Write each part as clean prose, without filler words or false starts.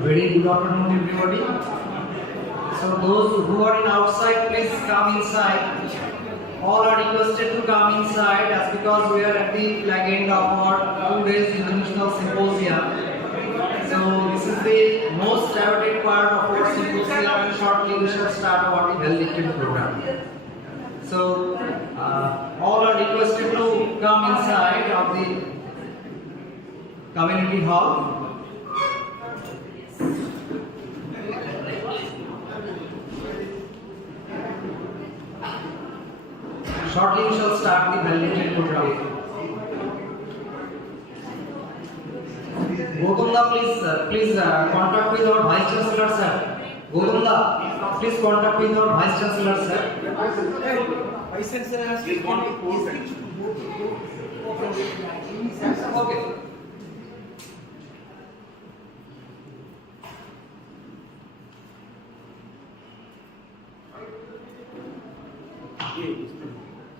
Very good afternoon, everybody. So those who are in outside, please come inside. All are requested to come inside, as because we are at the flag end of our 2 days international symposium. So this is the most awaited part of our symposium, and shortly we shall start our well-lectured program. So all are requested to come inside of the community hall. Shortly we shall start the well-lectured program. Govinda, please contact with our Vice Chancellor, sir. Govinda, please contact with our Vice Chancellor, sir. Vice Chancellor, please okay.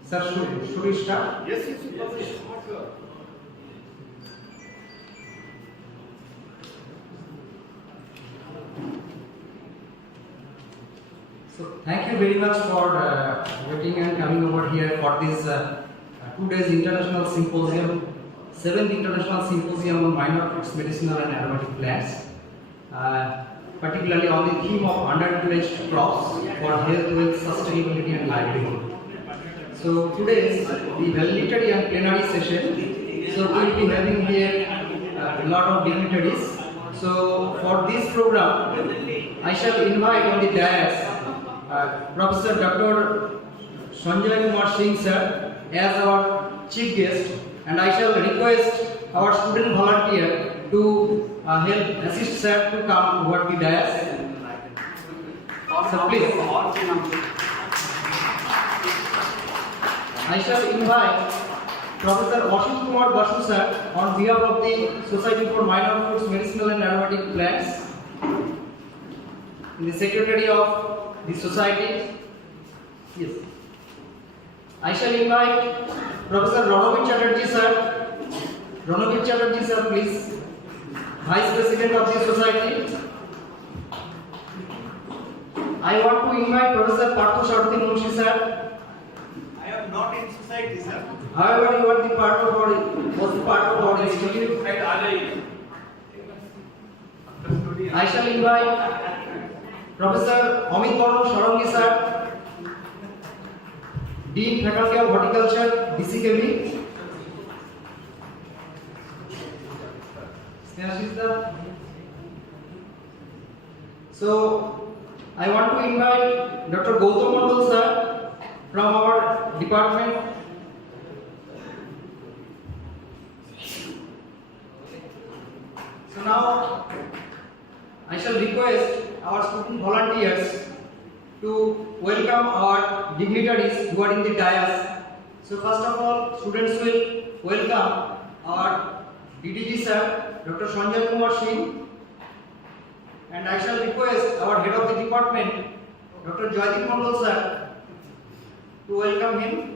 Sir, should we start? Yes. So, thank you very much for waiting and coming over here for this 2 days international symposium, 7th international symposium on minor fruits, medicinal and aromatic plants, particularly on the theme of underutilized crops for health, wealth, sustainability and livelihood. So today is the valedictory and plenary session. So we will be having here a lot of dignitaries. So for this program, I shall invite on the dais Professor Dr. Sanjay Kumar Singh sir as our chief guest, and I shall request our student volunteer to help assist sir to come over the dais. So please. I shall invite Professor Ashim Kumar Basu sir on behalf of the Society for Minor Fruits, Medicinal and Aromatic Plants, the Secretary of the Society. Yes. I shall invite Professor Ranavir Chatterjee sir. Ranavir Chatterjee sir, please. Vice President of the Society. I want to invite Professor Parthu Sharthi Munshi sir. Not in society, sir. However, you are the part of our institute. I shall invite Professor Amit Baru Sharangi sir, Dean Faculty of Horticulture, BCKB. So, I want to invite Dr. Gautam Mandal sir, from our department. So now I shall request our student volunteers to welcome our dignitaries who are in the dais. So first of all, students will welcome our DDG sir, Dr. Sanjay Kumar Singh, and I shall request our head of the department, Dr. Joydeep Mondal sir, to welcome him.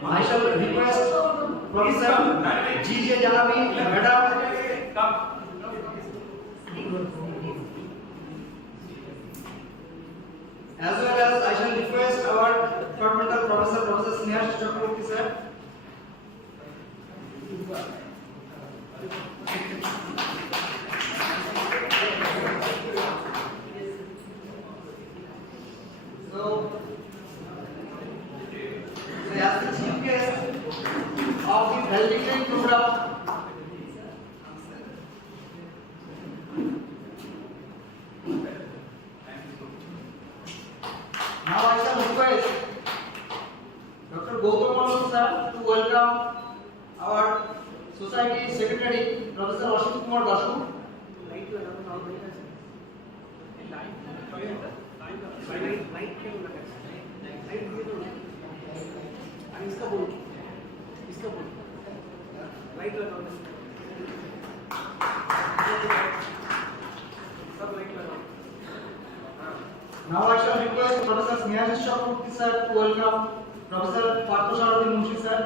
I shall request Professor G.J. Janami, Madam. As well as I shall request our departmental professor, Professor Sneha Chakraborty sir. So as the chief guest of the valedictorian program, now I shall request Dr. Gautam Mondal sir to welcome our Society Secretary, Professor Ashwin Kumar Basu. Now I shall request Professor Sneha Chakraborty sir to welcome Professor Partha Munshi sir.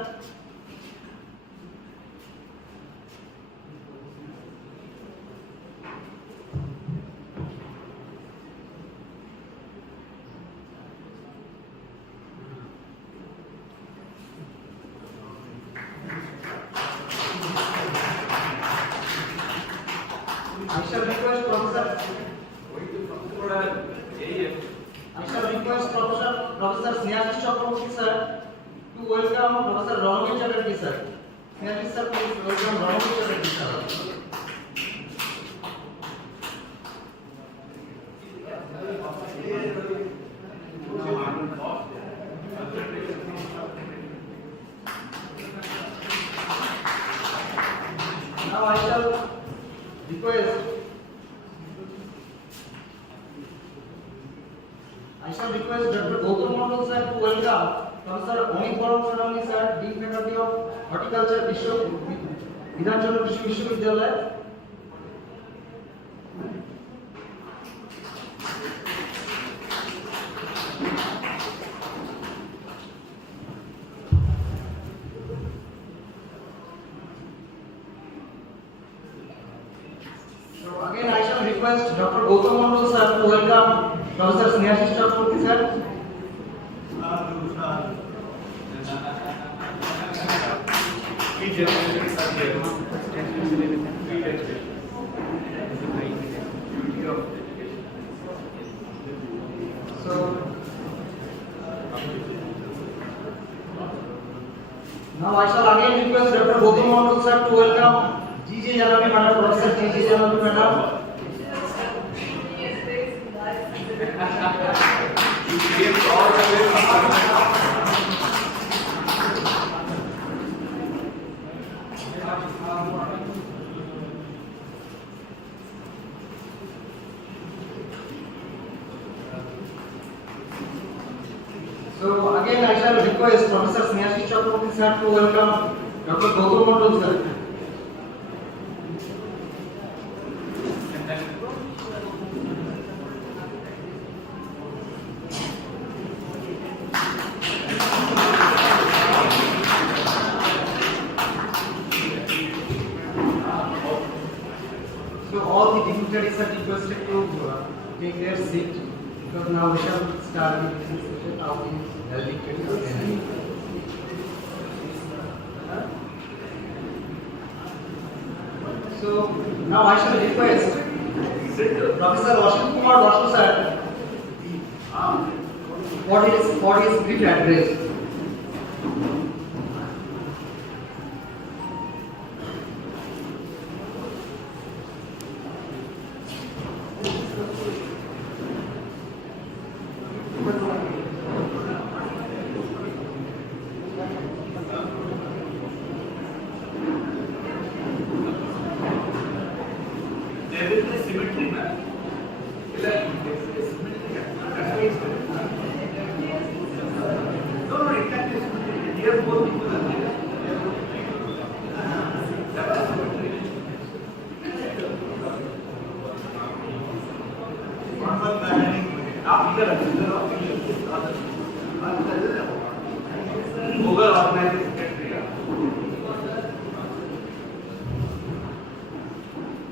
I shall request Professor Sneha Chakraborty sir to welcome Professor Ranveer Chatterjee sir. Sneha sir, please welcome Ranveer Chatterjee sir. Now I shall request Dr. Gautam Mondal sir to welcome Professor Amit Baran sir, Dean Faculty of Horticulture, Vidhan Chandra Vishwavidyalaya. So again I shall request Dr. Gautam Mondal sir to welcome Professor Sneha Chakraborty sir. So now I shall again request Dr. Gautam Mondal sir to welcome G.J. Janami Madam, Professor G.J. Janami Madam. So again I shall request Professor Sneha Chakraborty sir to welcome Dr. Gautam Mondal sir. So all the dignitaries are requested to take their seat because So now we shall start with this session of the valedictory of plenary. So now I shall request Professor Ashwin Kumar Vasu sir for his brief address. There is a symmetry, man. No, it can't be symmetry. Here both people are there. That is symmetry. One for planning. आप इधर आओ, Google organizing secretary.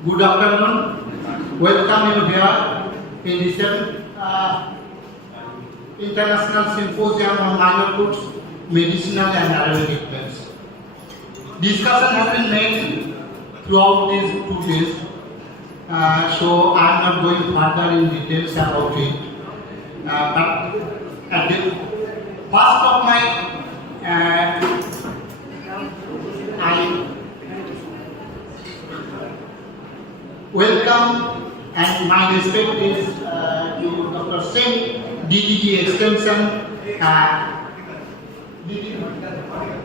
Good afternoon. Welcome you here in this International Symposium on Minor Foods, Medicinal and Ayurvedic Plants. Discussion has been made throughout these 2 days, so I am not going further in details about it. But at the first of my, I welcome and my respect is to Dr. Singh, DDG Extension,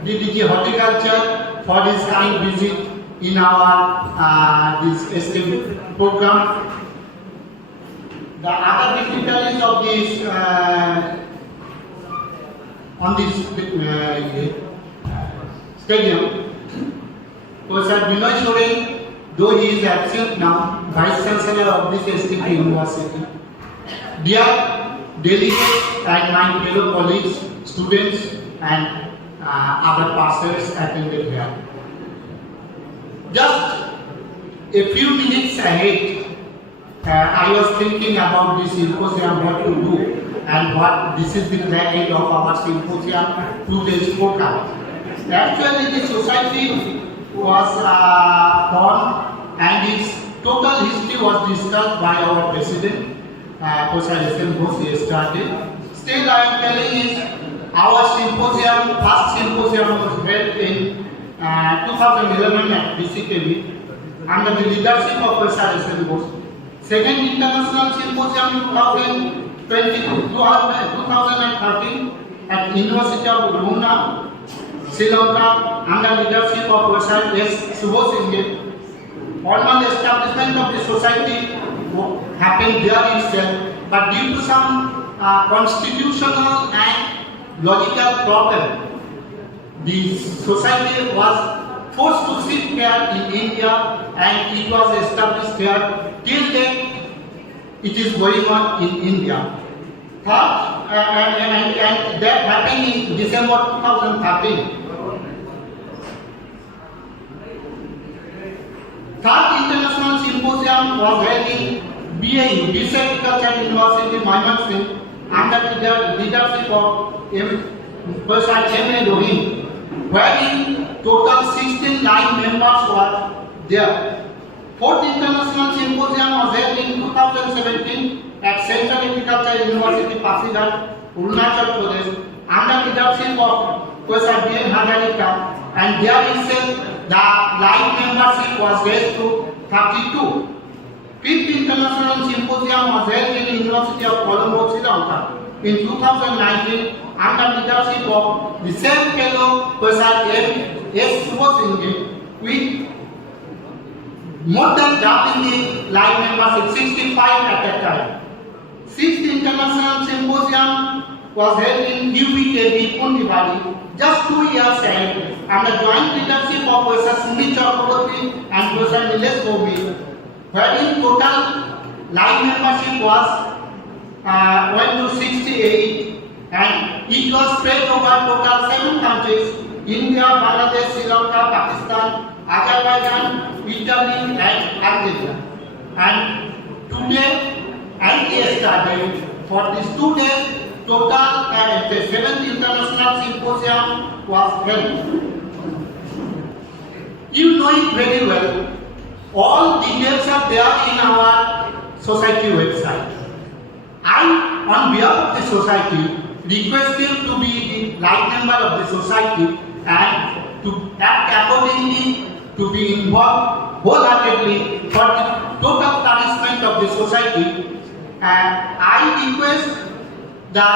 DDG Horticulture for his kind visit in our this esteemed program. The other dignitaries of this on this stadium, Professor Binoy Soren, though he is absent now, Vice Chancellor of this esteemed university. Dear delegates and my fellow colleagues, students and other pastors attended here. Just a few minutes ahead, I was thinking about this symposium, what to do and what this is the end of our symposium 2 days program. Actually, the society was formed and its total history was discussed by our president, Professor S.M. Ghosh yesterday. Still, I am telling is our symposium, first symposium was held in 2011 at BCKV under the leadership of Professor S.M. Ghosh. Second international symposium 2013 at University of Luna, Sri Lanka under leadership of Professor S. Subhosinghe. Formal establishment of the society happened there itself, but due to some constitutional and logical problem, the society was forced to sit here in India and it was established here. Till then, it is going on in India. Third, and that happened in December 2013. Third international symposium was held in BAU, Visva Agriculture University, Mymensingh, under the leadership of Professor M.A. Rohini, wherein total 16 line members were there. Fourth international symposium was held in 2017 at Central Agriculture University, Pasighat, Arunachal Pradesh, under leadership of Professor B.M. Hajarika, and there itself the line membership was raised to 32. Fifth international symposium was held in the University of Colombo, Sri Lanka in 2019 under leadership of the same fellow, Professor S. Subhosinghe, with more than doubling the line membership, 65 at that time. Sixth international symposium was held in UPKB, Pundibali, just 2 years ahead, under joint leadership of Professor Sumit Chakraborty and Professor Nilesh Gobi, wherein total line membership was 1 to 68, and it was spread over total 7 countries: India, Bangladesh, Sri Lanka, Pakistan, Azerbaijan, Italy, and Argentina. And today and yesterday, for these 2 days, total the 7th International Symposium was held. You know it very well. All details are there in our society website. I, on behalf of the society, request you to be the right member of the society and to act accordingly, to be involved wholeheartedly for the total flourishment of the society. And I request the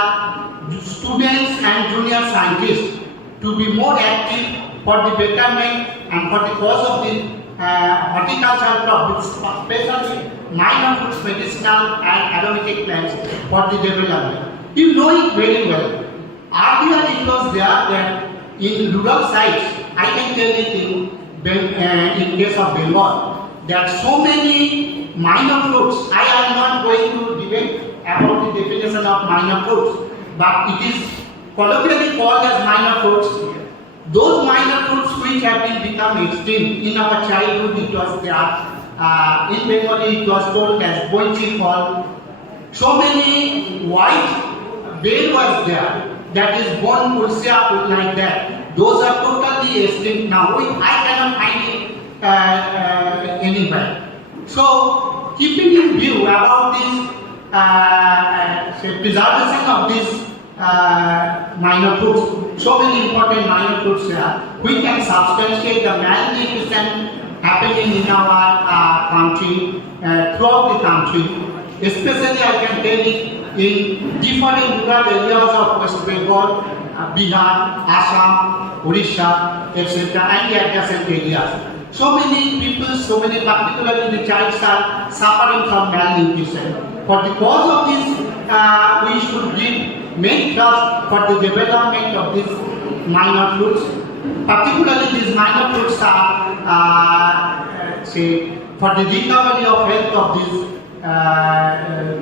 students and junior scientists to be more active for the betterment and for the cause of the horticultural crops, especially minor fruits, medicinal and aromatic plants for the development. You know it very well. Earlier it was there that in rural sites, I can tell it in case of Bengal, there are so many minor fruits. I am not going to debate about the definition of minor fruits, but it is colloquially called as minor fruits. Those minor fruits which have been become extinct in our childhood, it was there. In Bengali, it was told as boichi fall. So many white bear was there. That is bone pulsia like that. Those are totally extinct now. I cannot find it anywhere. So, keeping in view about this preservation of these minor fruits, so many important minor fruits here, we can substantiate the malnutrition happening in our country, throughout the country. Especially I can tell it in different rural areas of West Bengal, Bihar, Assam, Odisha, etc. and the adjacent areas. So many people, so many particularly the child are suffering from malnutrition. For the cause of this, we should give main thrust for the development of these minor fruits. Particularly these minor fruits are, for the recovery of health of these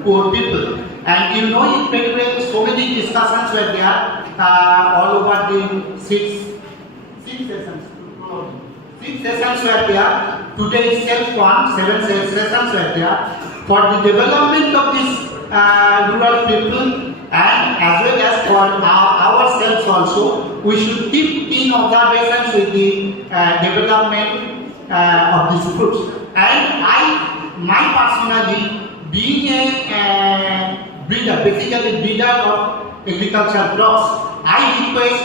poor people. And you know it very well, so many discussions were there all over the six sessions. 6 sessions were there. Today itself 7 sessions were there for the development of these rural people, and as well as for ourselves also. We should keep in observations with the development of these fruits. And my personally, being a breeder, basically breeder of agricultural crops, I request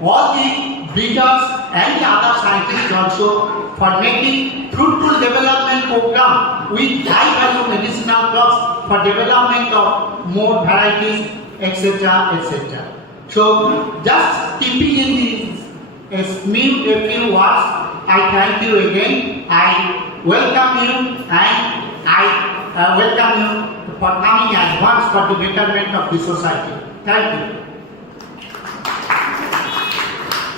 all the breeders and the other scientists also for making fruitful development program with high value medicinal crops for development of more varieties, etc. etc. So just keeping in this a few words, I thank you again. I welcome you, and I welcome you for coming at once for the betterment of the society. Thank you.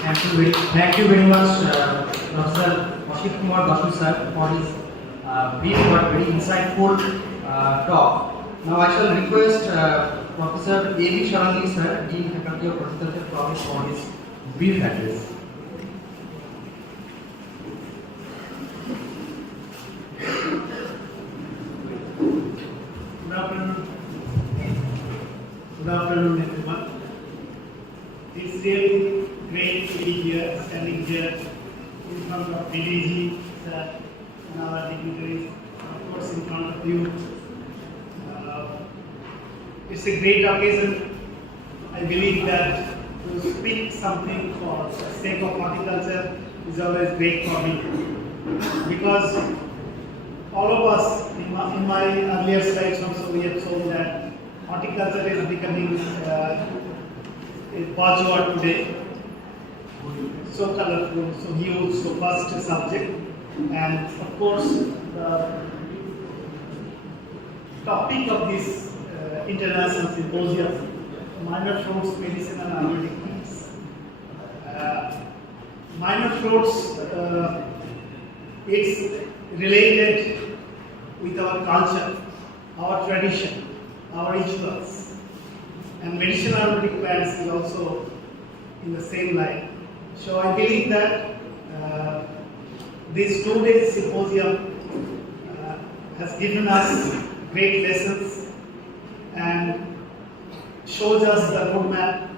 Thank you very much, Professor Ashit Kumar Basu sir, for his brief but very insightful talk. Now I shall request Professor A.V. Sharangi sir, Dean Faculty of Horticulture Province, for his brief address. Good afternoon, everyone. It's really great to be here, standing here in front of DDG, sir, and our dignitaries, of course, in front of you. It's a great occasion. I believe that to speak something for the sake of horticulture is always great for me, because all of us, in my earlier slides also, we have shown that horticulture is becoming a buzzword today. So colorful, so huge, so vast subject, and of course the topic of this international symposium, minor fruits, medicine and aromatic plants. Minor fruits, it's related with our culture, our tradition, our rituals, and medicinal aromatic plants is also in the same line. So I believe that this 2 days symposium has given us great lessons, and shows us the roadmap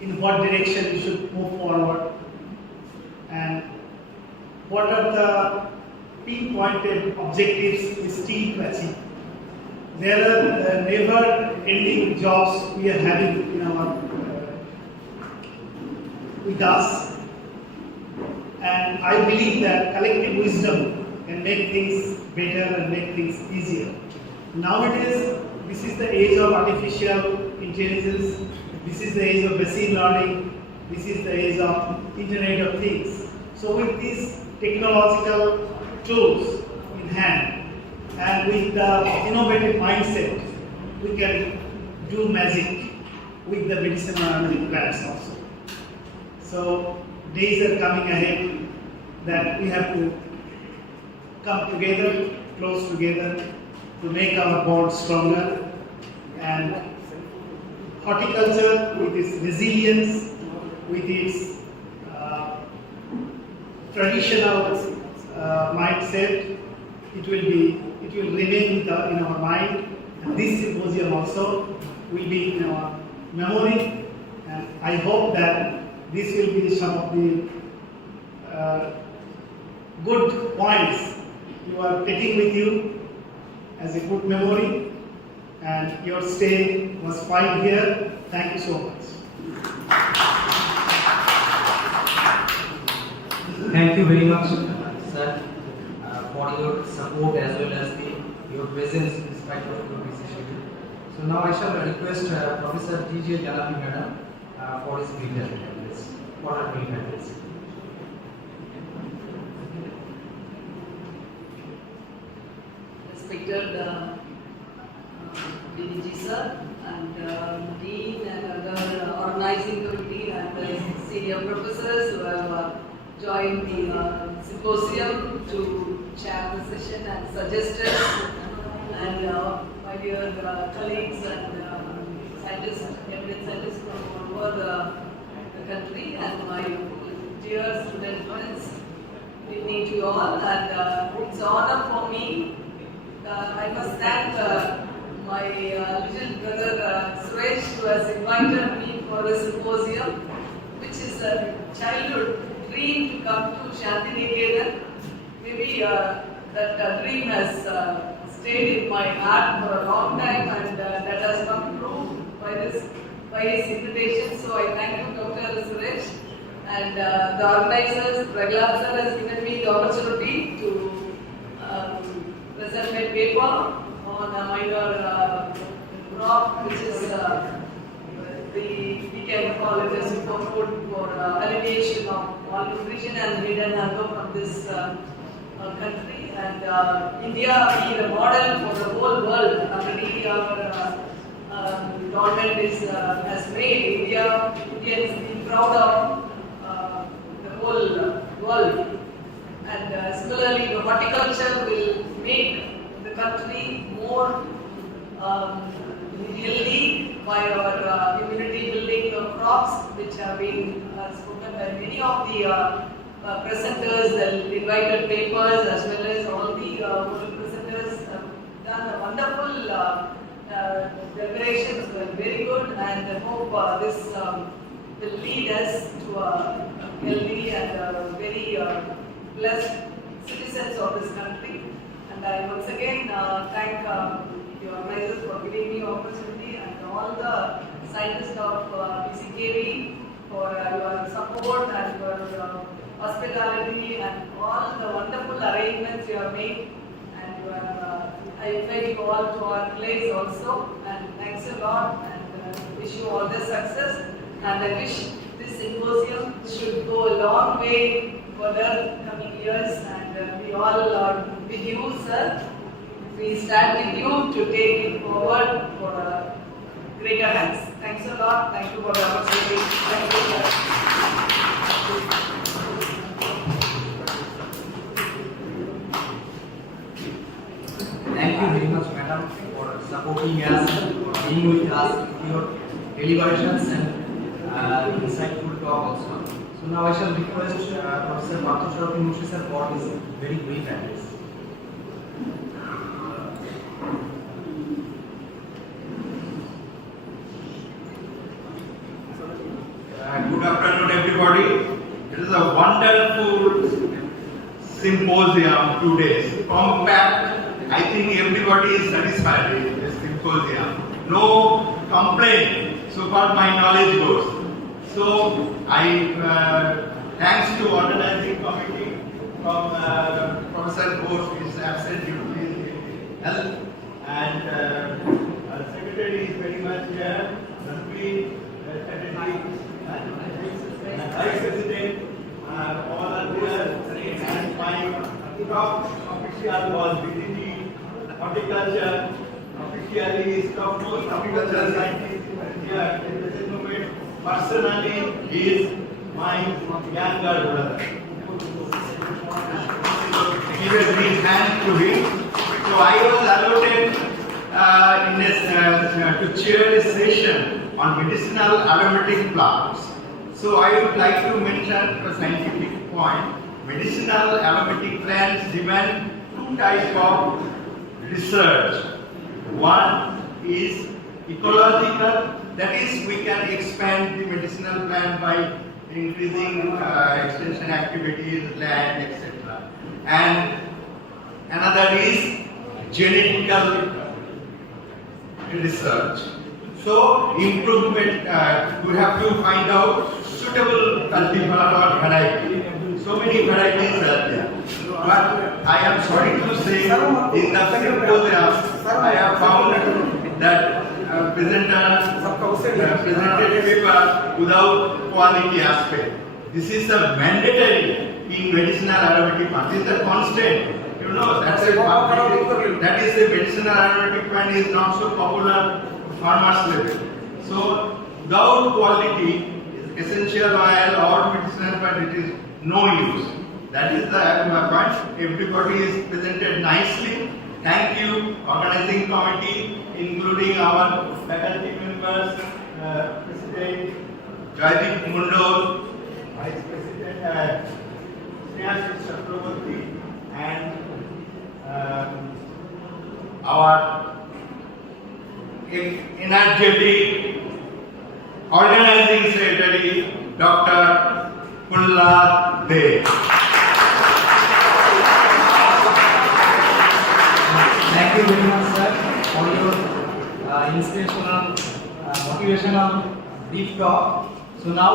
in what direction we should move forward and what are the pinpointed objectives we still to achieve. There are never-ending jobs we are having in our with us, and I believe that collective wisdom can make things better and make things easier. Nowadays, this is the age of artificial intelligence, this is the age of machine learning, this is the age of Internet of Things. So with these technological tools in hand and with the innovative mindset, we can do magic with the medicinal analytic plants also. So days are coming ahead that we have to come together, close together to make our bond stronger, and horticulture with its resilience, with its traditional mindset, it will remain in our mind, and this symposium also will be in our memory, and I hope that this will be some of the good points you are taking with you as a good memory, and your stay was fine here. Thank you so much. Thank you very much, sir, for your support as well as your presence in spite of your busy schedule. So now I shall request Professor T.J. Jalapi Madam for his brief address. For her brief address. Respected DDG sir and Dean and other organizing committee and the senior professors who have joined the symposium to chair the session and suggestors, and my dear colleagues and scientists, eminent scientists from all over the country, and my dear student friends. Good evening to you all, and it's an honor for me. I must thank my little brother Suresh, who has invited me for the symposium, which is a childhood dream to come to Shantiniketan. Maybe that dream has stayed in my heart for a long time, and that has come true by his invitation. So I thank you, Dr. Suresh, and the organizers. Praglad sir has given me the opportunity to present my paper on a minor crop, which is we can call it a superfood for alleviation of malnutrition and hidden hunger from this country. And India being a model for the whole world, already our government has made Indians be proud of the whole world. And similarly, the horticulture will make the country more healthy by our immunity building crops, which have been spoken by many of the presenters, the invited papers, as well as all the oral presenters have done a wonderful deliberations, were very good, and I hope this will lead us to a healthy and very blessed citizens of this country. And I once again thank the organizers for giving me opportunity, and all the scientists of PCKV for your support and your hospitality and all the wonderful arrangements you have made. And I invite you all to our place also. And thanks a lot, and wish you all the success. And I wish this symposium should go a long way for the coming years. And we all are with you, sir. We stand with you to take it forward for greater heights. Thanks a lot. Thank you for the opportunity. Thank you, sir. Thank you very much, madam, for supporting us, for being with us, with your deliberations and insightful talk also. So now I shall request Professor Bharati sir for his very brief address. wonderful symposium 2 days. Compact. I think everybody is satisfied with this symposium. No complaint, so far my knowledge goes. So I thanks to organizing committee from Professor Ghosh is absent due to his health, and secretary is very much here. Manpri, secretary, vice president, all are there, and my top official was BTG, horticulture. Officially is topmost horticultural scientist here in this moment. Personally, he is my younger brother. Give a big hand to him. So I was allotted to chair a session on medicinal aromatic plants. So I would like to mention a scientific point. Medicinal aromatic plants demand two types of research. One is ecological, that is, we can expand the medicinal plant by increasing extension activities, land, etc. And another is genetical research. So, improvement, we have to find out suitable cultivar or variety. So many varieties are there. But I am sorry to say, in the symposium, I have found that presented paper without quality aspect. This is a mandatory in medicinal aromatic plant. This is a constant. You know, that is the medicinal aromatic plant is not so popular farmers level. So, without quality, essential oil or medicinal plant, it is no use. That is the point. Everybody is presented nicely. Thank you, organizing committee, including our faculty members, President Jaideep Mundol, Vice President Siksha, and our energetic organizing secretary, Dr. Day. Thank you very much, sir, for your inspirational, motivational brief talk. So now,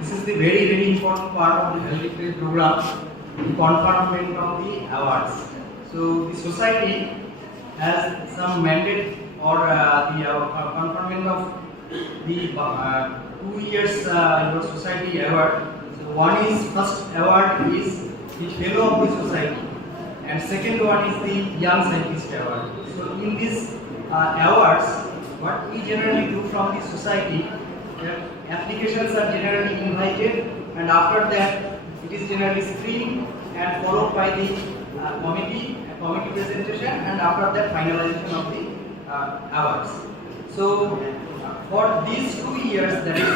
this is the very important part of the Healthy Play program, the conferment of the awards. So the society has some mandate or the conferment of the 2 years your society award. So one is first award is the fellow of the society, and second one is the young scientist award. So in these awards, what we generally do from the society, applications are generally invited, and after that it is generally screened and followed by the committee presentation, and after that finalization of the awards. So for these 2 years, that is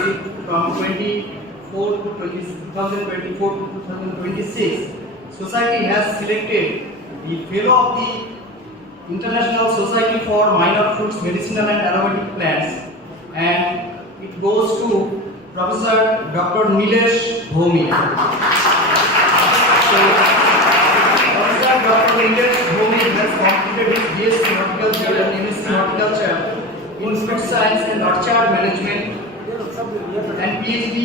from 2024 to 2026, society has selected the fellow of the International Society for Minor Fruits, Medicinal and Aromatic Plants, and it goes to Professor Dr. Nilesh Bhomi. So, Professor Dr. Nilesh Bhomi has completed his BSc Horticulture and MSc Horticulture in Food Science and Orchard Management, and PhD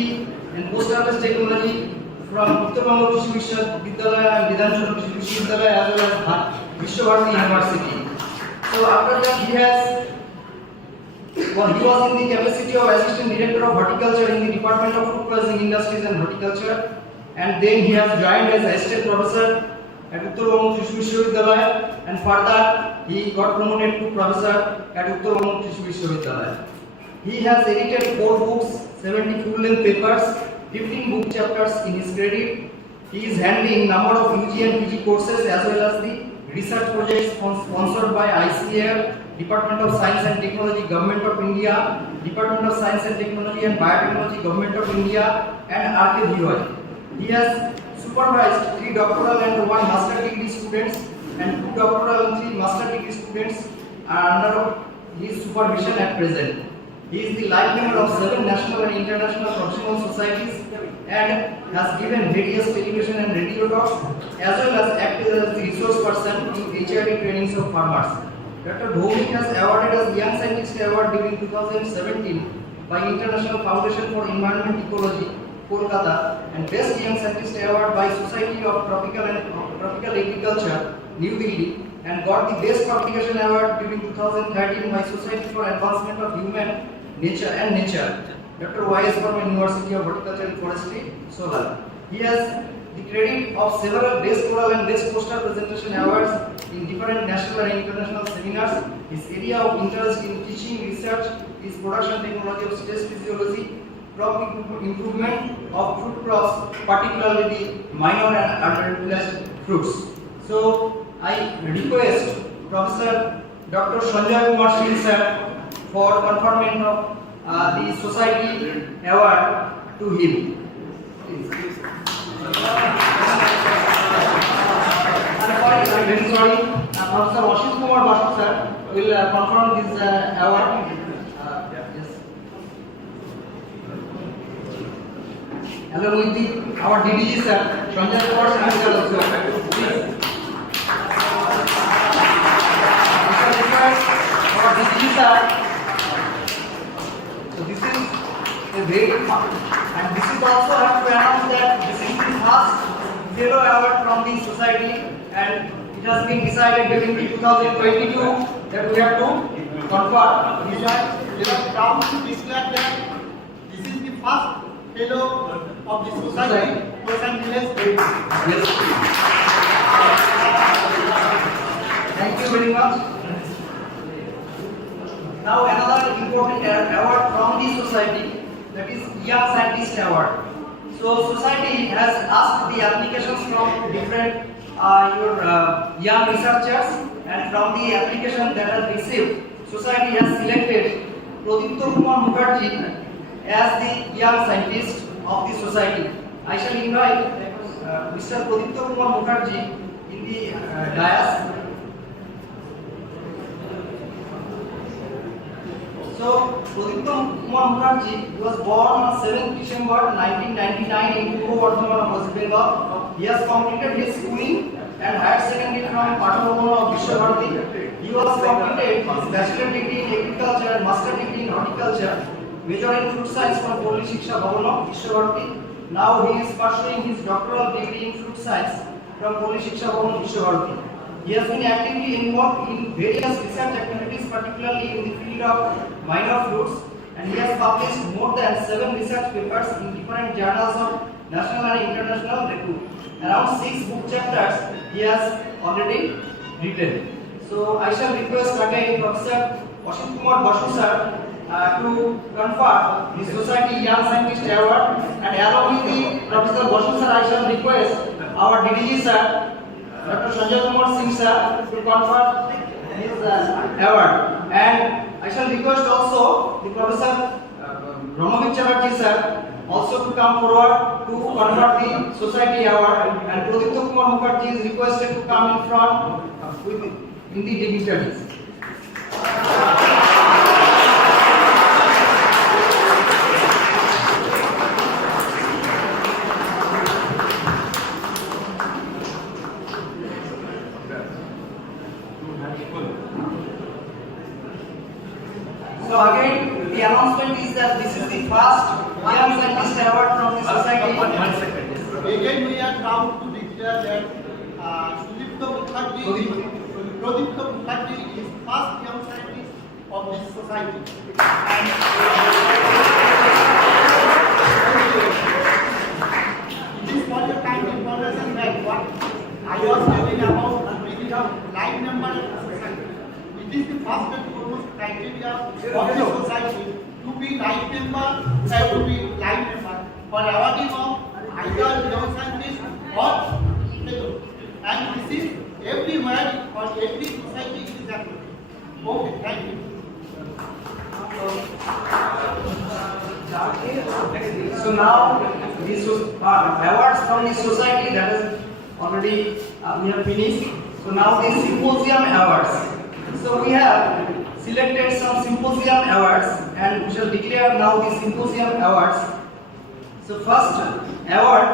in Post-Harvest Technology from Uttar Bangla Vishwavidyalaya and Vidhanchal Vishwavidyalaya as well as Visva University. So after that he was in the capacity of Assistant Director of Horticulture in the Department of Food Processing Industries and Horticulture, and then he has joined as Assistant Professor at Uttar Bangla Vishwavidyalaya, and further he got promoted to Professor at Uttar Bangla Vishwavidyalaya. He has edited 4 books, 70 full-length papers, 15 book chapters in his credit. He is handling number of UG and PG courses as well as the research projects sponsored by ICAR, Department of Science and Technology, Government of India, Department of Science and Technology and Biotechnology, Government of India, and RKVY. He has supervised 3 doctoral and 1 master degree students, and 2 doctoral and 3 master degree students are under his supervision at present. He is the life member of 7 national and international professional societies and has given various television and radio talks as well as acted as the resource person in HRD trainings of farmers. Dr. Bhavan has awarded as Young Scientist Award during 2017 by International Foundation for Environment Ecology, Kolkata, and Best Young Scientist Award by Society of Tropical Agriculture, New Delhi, and got the Best Publication Award during 2013 by Society for Advancement of Human Nature, Dr. Y.S. Bhavan, University of Horticulture and Forestry, Solar. He has the credit of several Best Oral and Best Poster Presentation Awards in different national and international seminars. His area of interest in teaching research is production technology of stress physiology, crop improvement of fruit crops, particularly the minor and underutilized fruits. So I request Professor Dr. Sanjay Kumar Singh sir for conferment of the society award to him. Please. I'm very sorry. Professor Ashit Kumar Basu sir will confirm this award. Yes. Along with our DDG sir, Sanjay Kumar Singh sir also. Please. Our DDG sir. So this is a very and this is also I have to announce that this is the first Yellow Award from the society, and it has been decided during the 2022 that we have to confer. We are proud to declare that this is the first fellow of the society Los Angeles. Yes. Thank you very much. Now another important award from the society, that is Young Scientist Award. So society has asked the applications from different young researchers, and from the application that has received, society has selected Pradipta Kumar Mukherjee as the Young Scientist of the society. I shall invite Mr. Pradipta Kumar Mukherjee in the dais. So, Pradipta Kumar Mukherjee was born on 7th December 1999 in Purbo Bardhaman of West Bengal. He has completed his schooling and higher secondary from Pattabhavan of Visva Bharati. He was completed his bachelor degree in agriculture and master degree in horticulture, major in fruit science from Palli Siksha Bhavan of Visva Bharati. Now he is pursuing his doctoral degree in fruit science from Palli Siksha Bhavan of Visva Bharati. He has been actively involved in various research activities, particularly in the field of minor fruits, and he has published more than 7 research papers in different journals of national and international repute. Around 6 book chapters he has already written. So I shall request again Professor Ashit Kumar Basu sir to confer the Society Young Scientist Award, and along with the Professor Basu sir, I shall request our DDG sir, Dr. Sanjay Kumar Singh sir, to confer his award, and I shall request also the Professor Ramavik Chatterjee sir also to come forward to confer the society award, and Pradipta Kumar Mukherjee is requested to come in front in the dignitaries. So again, the announcement is that this is the first Young Scientist Award from the society. One second. Again, we are proud to declare that Pradipta Mukherjee is first young scientist of this society. And it is for your kind information that what I was telling about bringing up line number of the society. It is the first and foremost criteria of the society to be line member and to be line member for awarding of either young scientist or fellow. And this is everywhere or every society is happening. Okay, thank you. So now these awards from the society that is already we have finished. So now the symposium awards. So we have selected some symposium awards and we shall declare now the symposium awards. So first award,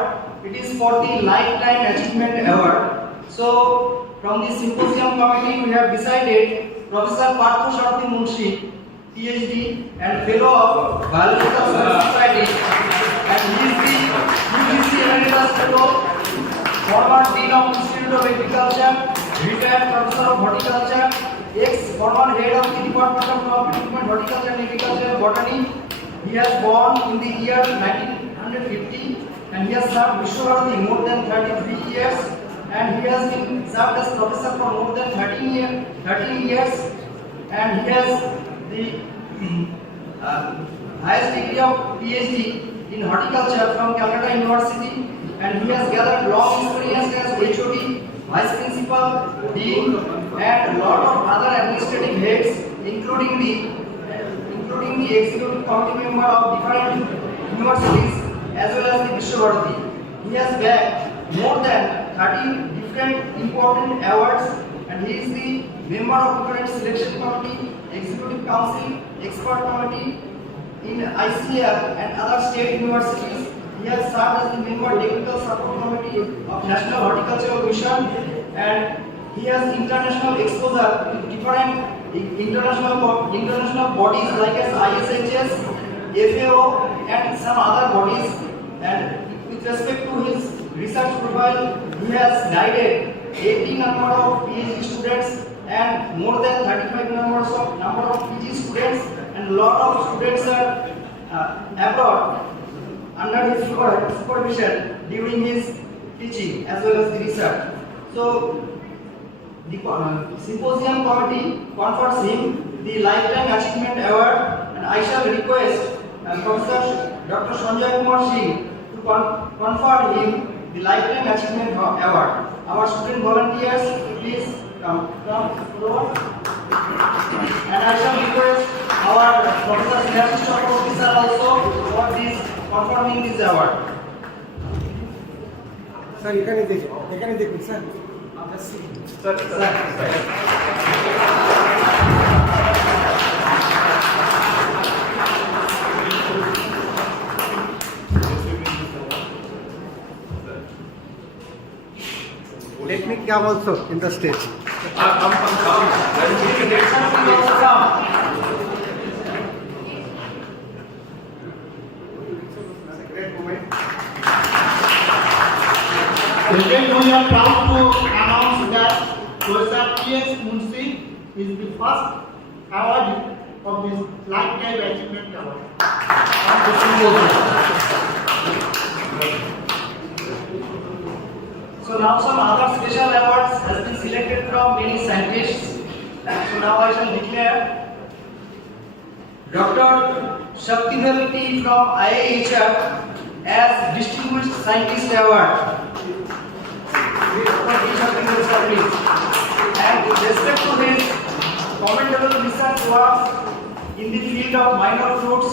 it is for the Lifetime Achievement Award. So from the symposium committee we have decided Professor Parthu Sharati Munshi, PhD and Fellow of Biological Society, and he is the UGC Emeritus Fellow, former Dean of Institute of Agriculture, retired Professor of Horticulture, ex-former head of the Department of Crop Management, Horticulture and Agriculture, Botany. He has born in the year 1950 and he has served Visva Bharati more than 33 years and he has been served as professor for more than 13 years and he has the highest degree of PhD in horticulture from Calcutta University and he has gathered long experience as HOD, Vice Principal, Dean and a lot of other administrative heads including the executive committee member of different universities as well as the Visva Bharati. He has bagged more than 30 different important awards and he is the member of different selection committee, executive council, expert committee in ICF and other state universities. He has served as the member technical support committee of National Horticultural Mission and he has international exposure to different international bodies like as ISHS, FAO and some other bodies, and with respect to his research profile, he has guided 80 number of PhD students and more than 35 number of PG students and a lot of students are abroad under his supervision during his teaching as well as the research. So the symposium committee confers him the Lifetime Achievement Award and I shall request Professor Dr. Sanjay Kumar Singh to confer him the Lifetime Achievement Award. Our student volunteers, please come forward. And I shall request our Professor Siksha officer also for this confirming this award. Sir, এখানে দেখুন sir. Let me come also in the stage. Today we are proud to announce that Professor P.S. Munshi is the first awardee of this Lifetime Achievement Award. So now some other special awards has been selected from many scientists. So now I shall declare Dr. Shaktivel T from IIHR as Distinguished Scientist Award. And with respect to his commendable research work in the field of minor fruits,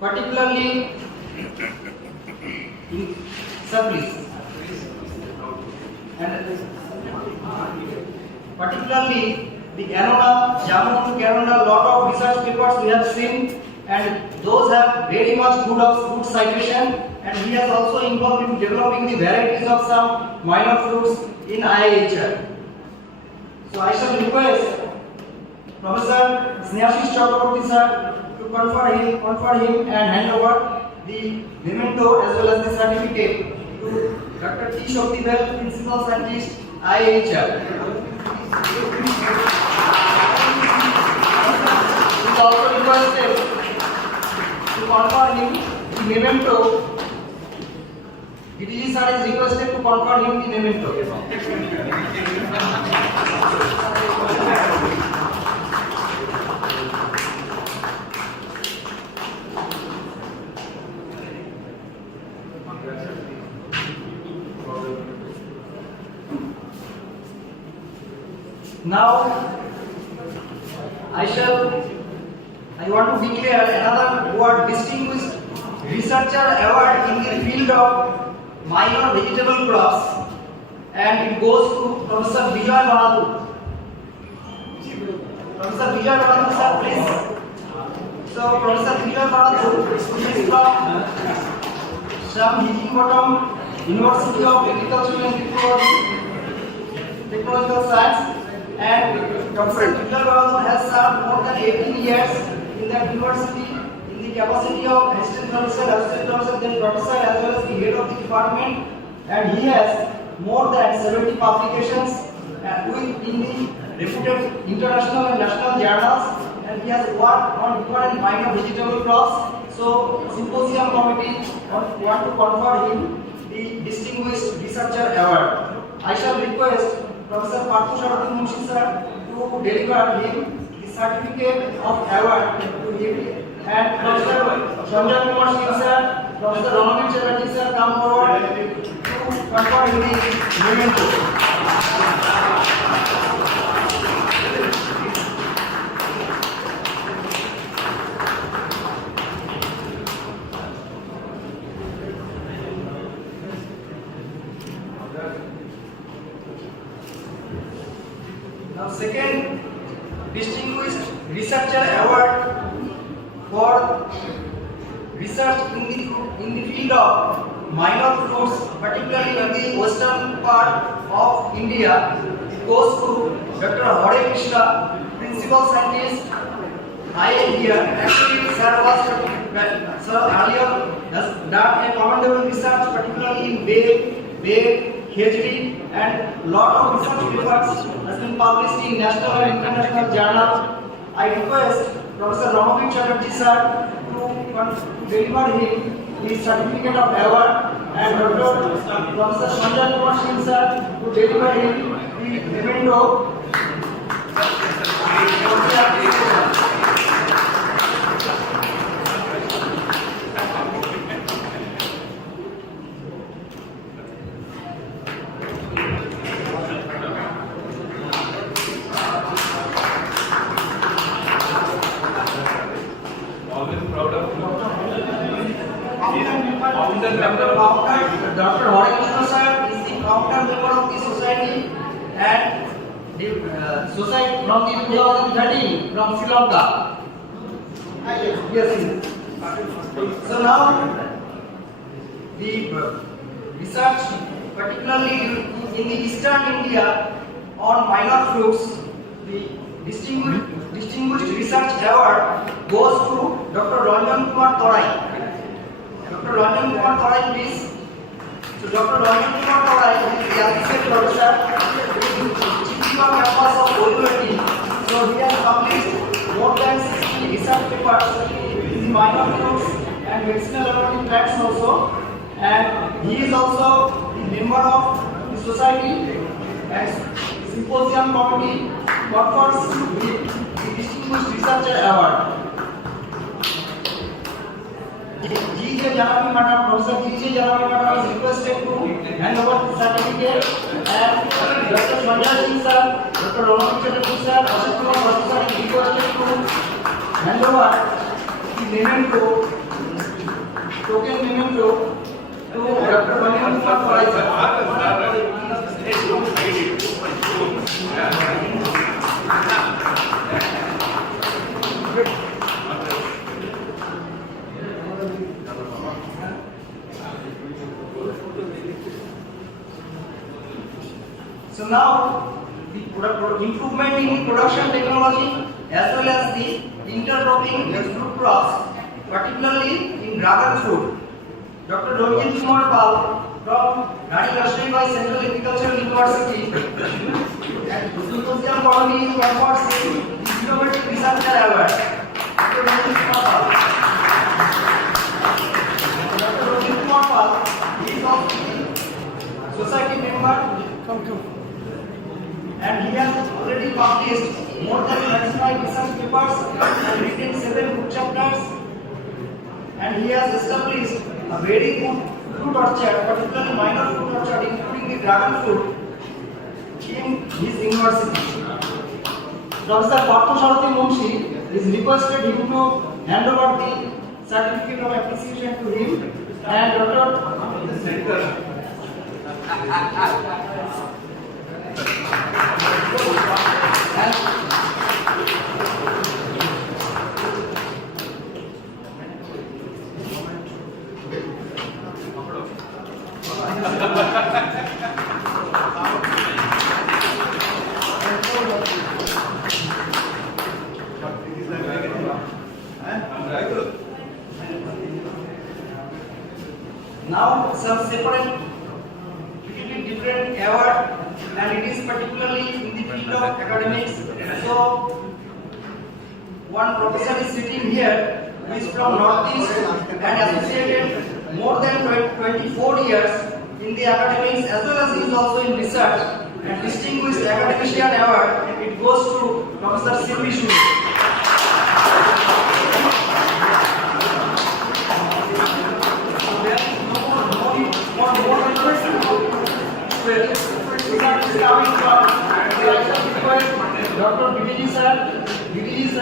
particularly in surplis, and particularly the Anona, Jamun, Carona, lot of research papers we have seen, and those have very much good citation, and he has also involved in developing the varieties of some minor fruits in IIHR. So I shall request Professor Snehashish Chakraborty sir to confer him and hand over the memento as well as the certificate to Dr. T. Shaktivel, Principal Scientist, IIHR. He is also requested to confer him the memento. DDG sir is requested to confer him the memento. Now I want to declare another award, Distinguished Researcher Award in the field of minor vegetable crops, and it goes to Professor Bharati. Professor Vijay Bhavan sir, please. So Professor Vijay Bhavan is from Higginbottom University of Agriculture and Technological Science, and Professor Vijay Bhavan has served more than 18 years in that university in the capacity of assistant professor, then professor, as well as the head of the department, and he has more than 70 publications in the reputed international and national journals, and he has worked on different minor vegetable crops. So symposium committee want to confer him the Distinguished Researcher Award. I shall request Professor Bharati Munshi sir to deliver him the certificate of award to him, and Professor Sanjay Kumar Singh sir, Professor Ranavir Chatterjee sir come forward to confer him the memento. Now, second Distinguished Researcher Award for research in the field of minor fruits, particularly in the western part of India, it goes to Dr. Hare Krishna, Principal Scientist, IIM. Actually, sir earlier has done a commendable research, particularly in bed, Khejri, and lot of research papers has been published in national and international journals. I request Professor Ranavir Chatterjee sir to deliver him his certificate of award, and Professor Sanjay Kumar Singh sir to deliver him the memento. Dr. Hare Krishna sir is the founder member of the society, and the society from the 2013 from Sri Lanka. Yes. So now the research, particularly in the eastern India on minor fruits, the distinguished research award goes to Dr. Ranjan Kumar Torai. Dr. Ranjan Kumar Torai, please. So Dr. Ranjan Kumar Torai is the assistant professor in Siksha campus of Bharati. So he has published more than 60 research papers in minor fruits and medicinal aromatic plants also, and he is also the member of the society and symposium committee confers the Distinguished Researcher Award. G.J. Janami Madam, Professor G.J. Janami Madam is requested to hand over the certificate, and Dr. Sanjay Singh sir, Dr. Ranavir Chatterjee sir, Ashok Kumar Professor is requested to hand over the memento, token memento to Dr. Ranjan Kumar Torai sir. So now the improvement in the production technology as well as the intercropping in fruit crops, particularly in dragon fruit. Dr. Dorian Kumar Pal from Rani Lakshmibai Central Agricultural University and Symposium Committee confers the Innovative Researcher Award. Dr. Dorian Kumar Pal. Dr. Dorian Kumar Pal is also the society member. And he has already published more than 35 research papers and written 7 book chapters, and he has established a very good fruit orchard, particularly minor fruit orchard, including the dragon fruit, in his university. Professor Bharati Munshi is requested him to hand over the certificate of appreciation to him, and Dr. And Now some separate, little different award, and it is particularly in the field of academics. So one professor is sitting here who is from Northeast and associated more than 24 years in the academics, as well as he is also in research, and distinguished academician award, it goes to Professor Siksha. Dr. BDG sir, please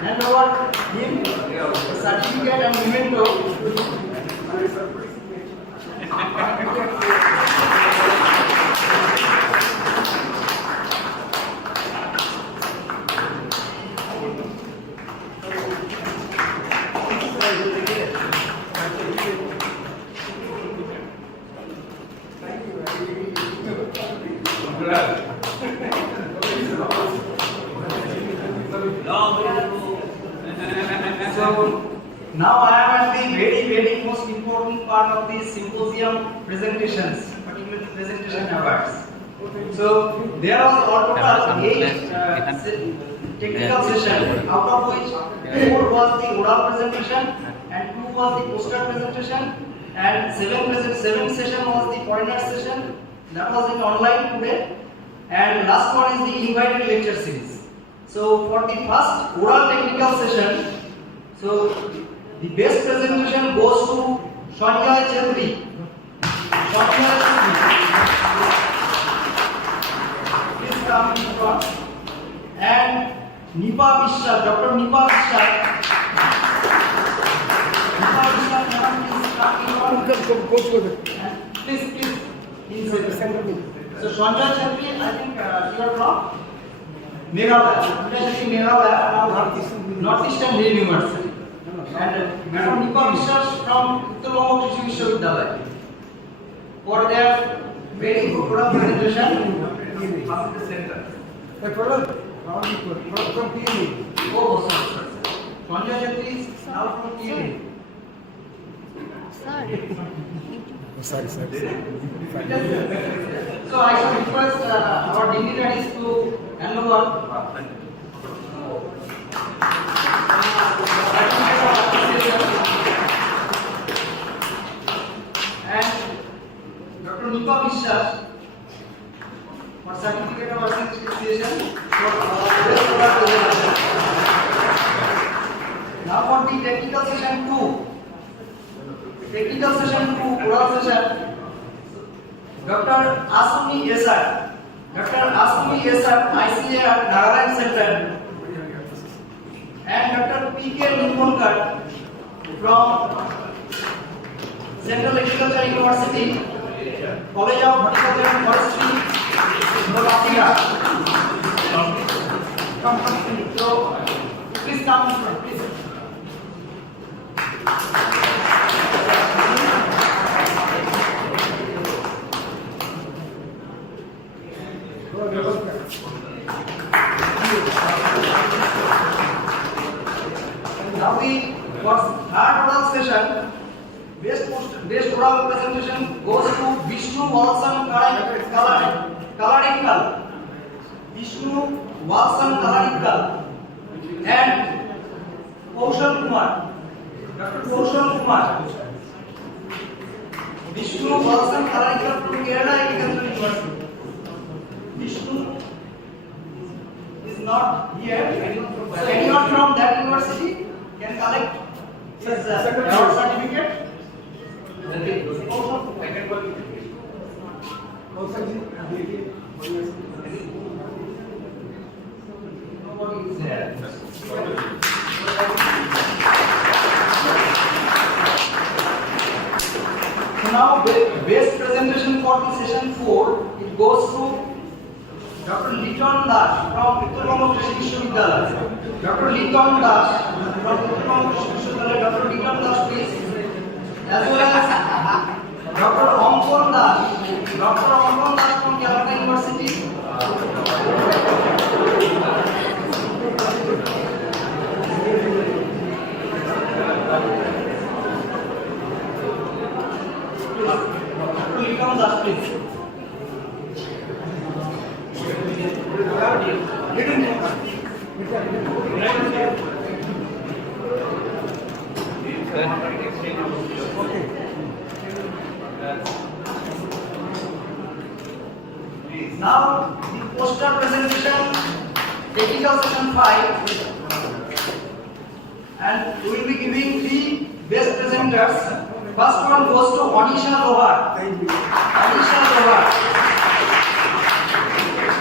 hand over him the certificate and memento. So now I am at the very most important part of the symposium presentations, particularly presentation awards. So there was all total 8 technical sessions, out of which 4 was the oral presentation and 2 was the poster presentation, and 7 session was the foreigner session, that was in online today, and last one is the invited lecture series. So for the first oral technical session, so the best presentation goes to Sonia Chetri. Please come in front. And Nipa Visva, Dr. Nipa Visva. Nipa Visva, madam, please come in front. And please, inside. So Sonia Chetri, I think you are from Meghalaya. Meghalaya, Northeastern Hill University. And Madam Nipa Visva from Uttar Bangla Krishi Vishwavidyalaya for their very good product presentation. Hospital center. The product from PNA. Oh, sorry. Sanjay Chetri is now from PNA. Sorry. So I should request our dignitaries to hand over. And Dr. Nipa Visva for certificate of association for now for the technical session 2. Technical session 2, oral session. Dr. Asumi Esar, ICA at Nagaland Center, and Dr. P.K. Nimbonkar from Central Agriculture University, College of Horticulture and Forestry, Bharati. So, please come, please. Now the first oral session, best oral presentation goes to Vishnu Walsan Kaladikal. Vishnu Walsan Kaladikal and Kaushal Kumar. Dr. Kaushal Kumar. Vishnu Walsan Kaladikal from Kerala Agricultural University. Vishnu is not here. So anyone from that university can collect his award certificate. Nobody is there. So now best presentation for the session 4, it goes to Dr. Liton Das from Uttar Bangla Krishi Vishwavidyalaya. Dr. Liton Das from Uttar Bangla Krishi Vishwavidyalaya. Dr. Liton Das, please. As well as Dr. Ankon Das from Calcutta University. Now the poster presentation, technical session 5, and we will be giving 3 best presenters. First one goes to Anisha Lohar. Anisha Lohar.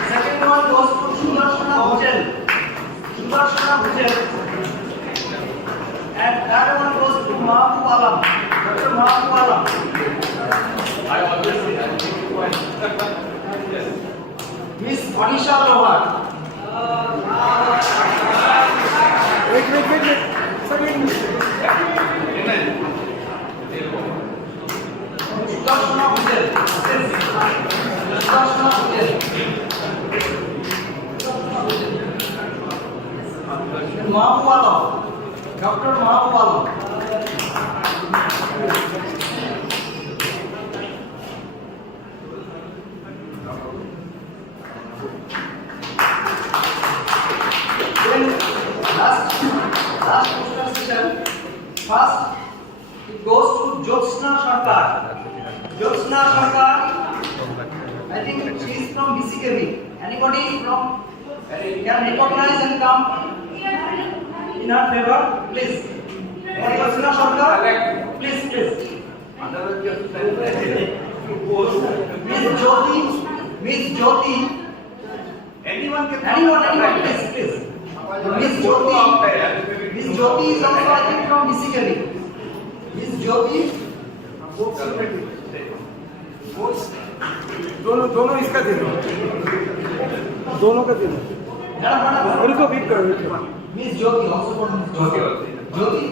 Second one goes to Sudarshana Bhujel. Sudarshana Bhujel. And third one goes to Mahabu Alam. Dr. Mahabu Alam. Miss Anisha Lohar. Wait. Sir, wait. Sudarshana Bhujel. Sudarshana Bhujel. Mahabu Alam. Dr. Mahabu Alam. Then last poster session. First, it goes to Jyotsna Sarkar. Jyotsna Sarkar, I think she is from BCKV. Anybody from can recognize and come in her favor, please. Jyotsna Sarkar, please. Miss Jyoti. Anyone, please. Miss Jyoti is also, I think, from BCKV. Miss Jyoti. दोनों इसका दे दो, दोनों का दे दो। उनको beat करो। Miss Jyoti also from Jyoti.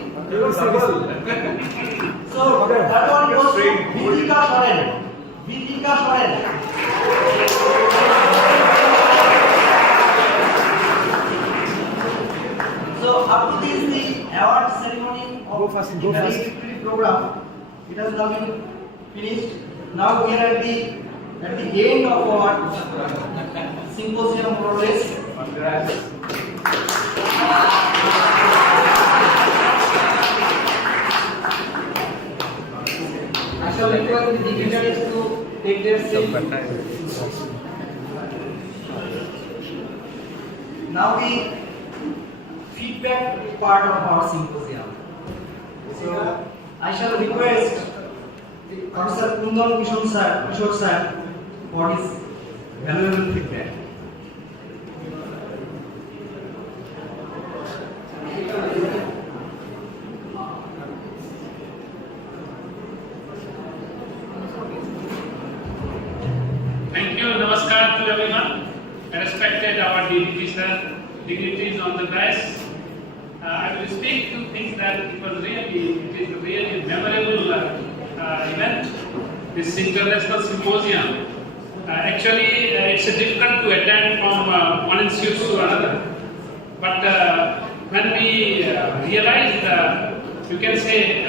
So that one goes to Vitika Soren. So up to this the award ceremony of Go fast. the valedictory program, it has now been finished. Now we are at the end of our symposium progress. I shall request the dignitaries to take their seat. Now the feedback part of our symposium. So I shall request Professor Kundan Kishore sir for his valuable feedback. Thank you. Namaskar to everyone. I respected our dignitaries on the dais. I will speak to things that it is a really memorable event. This international symposium. Actually, it's difficult to attend from one institute to another. But when we realize you can say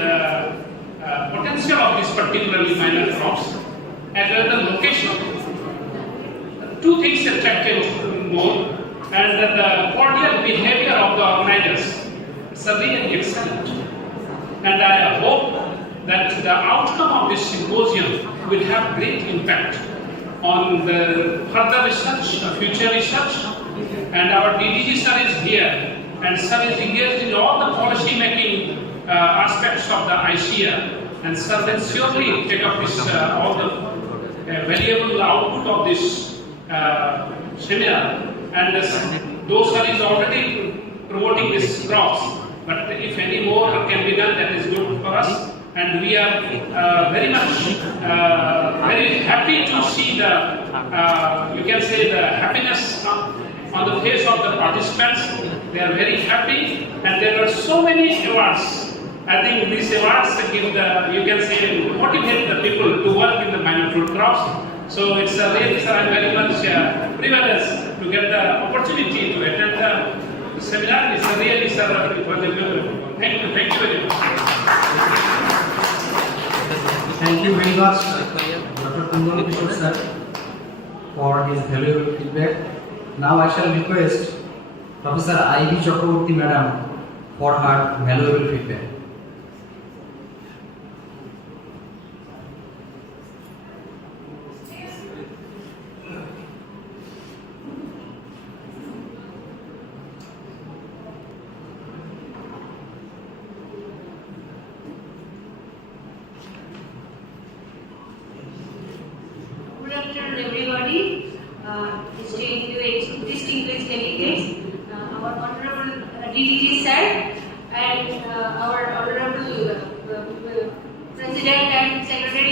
potential of this particularly minor crops, as well as the location, two things attracted more, and the cordial behavior of the organizers. It's really excellent. And I hope that the outcome of this symposium will have great impact on the further research, future research. And our DDG sir is here, and sir is engaged in all the policy making aspects of the ICR, and sir will surely take up this all the valuable output of this seminar. And though sir is already promoting this crops, but if any more can be done, that is good for us. And we are very much very happy to see the you can say the happiness on the face of the participants. They are very happy, and there are so many awards. I think these awards give the, you can say, motivate the people to work in the minor fruit crops. So it's really, sir, I'm very much privileged to get the opportunity to attend the seminar. It's really, sir, it was a good. Thank you very much. Thank you very much, Dr. Kundan Kishore sir, for his valuable feedback. Now I shall request Professor I.B. Chakraborty madam for her valuable feedback.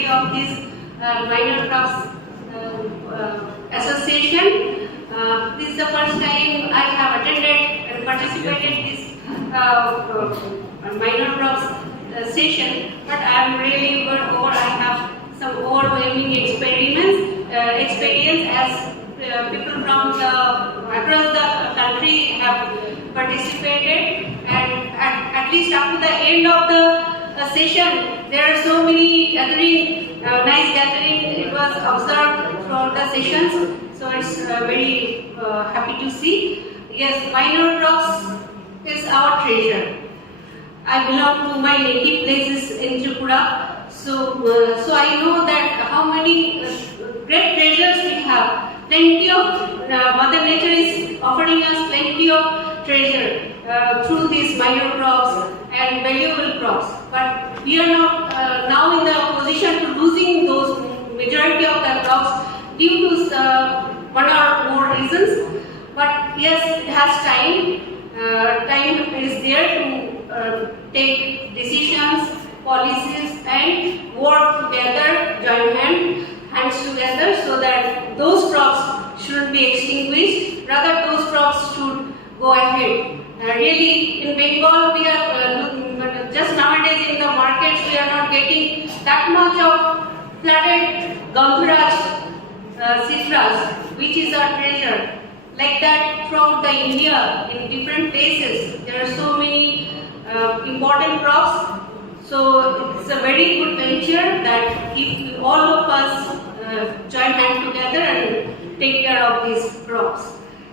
secretary of this minor crops association. This is the first time I have attended and participated in this minor crops session, but I am really good over. I have some overwhelming experience as people from across the country have participated, and at least up to the end of the session, there are so many nice gathering. It was observed from the sessions, so it's very happy to see. Yes, minor crops is our treasure. I belong to my native places in Tripura, so I know that how many great treasures we have. Plenty of Mother Nature is offering us plenty of treasure through these minor crops and valuable crops. But we are not now in the position to losing those majority of the crops due to one or more reasons. But yes, it has time. Time is there to take decisions, policies, and work together, join hands together, so that those crops shouldn't be extinguished. Rather, those crops should go ahead. Really, in Bengal, we are just nowadays in the markets we are not getting that much of flooded Gandharaj citrus, which is our treasure. Like that, throughout the India, in different places, there are so many important crops. So it's a very good venture that if all of us join hands together and take care of these crops.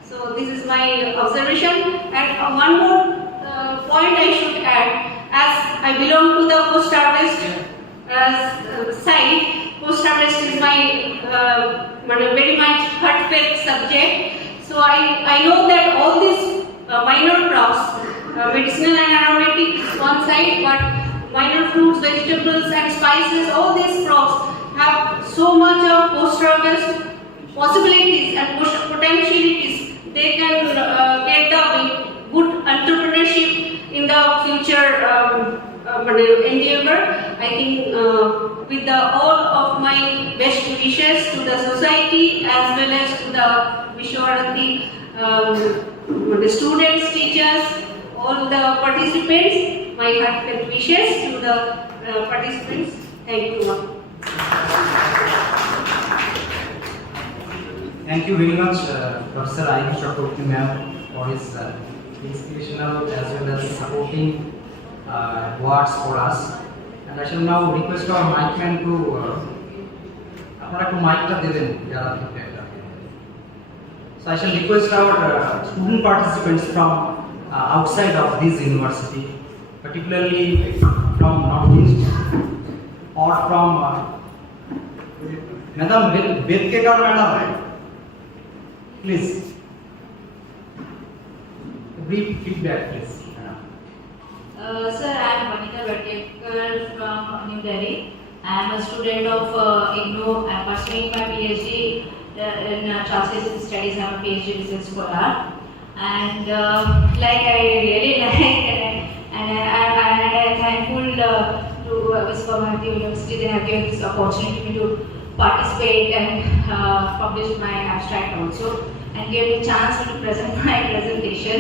So this is my observation. And one more point I should add, as I belong to the post-harvest side, post-harvest is my very much heartfelt subject. So I know that all these minor crops, medicinal and aromatic is one side, but minor fruits, vegetables and spices, all these crops have so much of post-harvest possibilities and potentialities. They can get the good entrepreneurship in the future endeavor. I think with all of my best wishes to the society as well as to the Visva, the students, teachers, all the participants, my heartfelt wishes to the participants. Thank you. Thank you very much, Professor I. Chakraborty ma'am, for his inspirational as well as supporting words for us. And I shall now request our mic man to আপনারা একটু মাইকটা দেবেন যারা থেকে একটা. So I shall request our student participants from outside of this university, particularly from Northeast or from Madam Bedkekar madam, please. Brief feedback, please. Sir, I am Monica Bedkekar from New Delhi. I am a student of IGNOU. I am pursuing my PhD in Translation Studies. I am a PhD research scholar. And like I really like and I am thankful to Visva Bharati University. They have given this opportunity to participate and publish my abstract also, and give me a chance to present my presentation.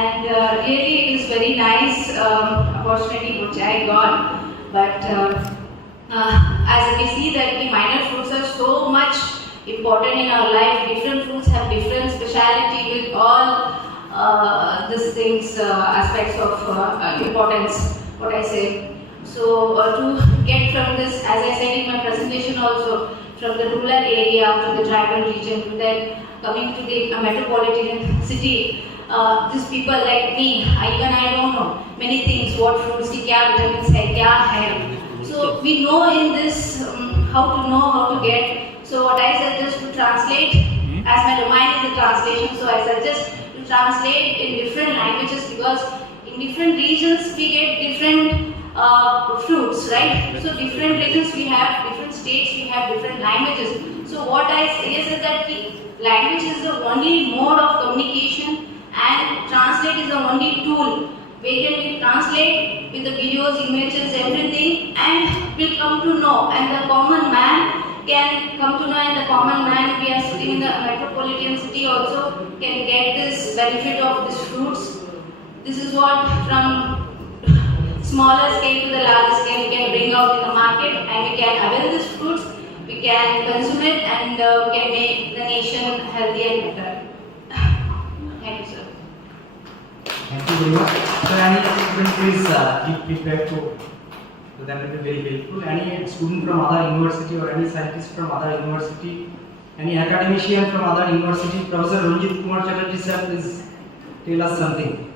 And really it is very nice opportunity which I got. But as we see that the minor fruits are so much important in our life, different fruits have different speciality with all these things, aspects of importance, what I say. So to get from this, as I said in my presentation also, from the rural area to the tribal region to then coming to the metropolitan city, these people like me, even I don't know many things, what fruits ki kya vitamins hai, kya hai. So we know in this how to get. So what I suggest to translate, as my domain is the translation, so I suggest to translate in different languages, because in different regions we get different fruits, right? So different regions we have, different states we have different languages. So what I say is that the language is the only mode of communication and translate is the only tool where can we translate with the videos, images, everything, and we'll come to know, and the common man can come to know, and the common man, we are sitting in the metropolitan city also, can get this benefit of these fruits. This is what from smaller scale to the larger scale we can bring out in the market, and we can avail these fruits, we can consume it, and we can make the nation healthy and better. Thank you, sir. Thank you very much. So, any student please give feedback to that will be very helpful. Any student from other university or any scientist from other university, any academician from other university, Professor Ranjit Kumar Chatterjee sir, please tell us something.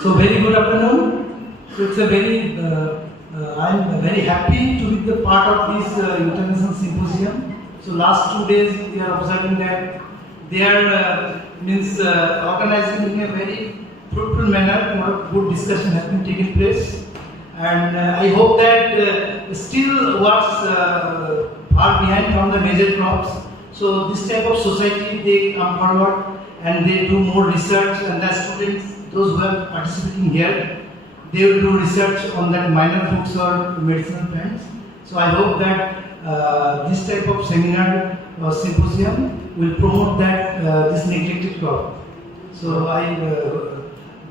So very good afternoon. So it's a very, I am very happy to be the part of this international symposium. So last 2 days we are observing that they are organizing in a very fruitful manner. A lot of good discussion has been taking place, and I hope that still what's far behind from the major crops. So this type of society, they come forward and they do more research, and the students, those who are participating here, they will do research on that minor fruits or medicinal plants. So I hope that this type of seminar or symposium will promote that this neglected crop. So I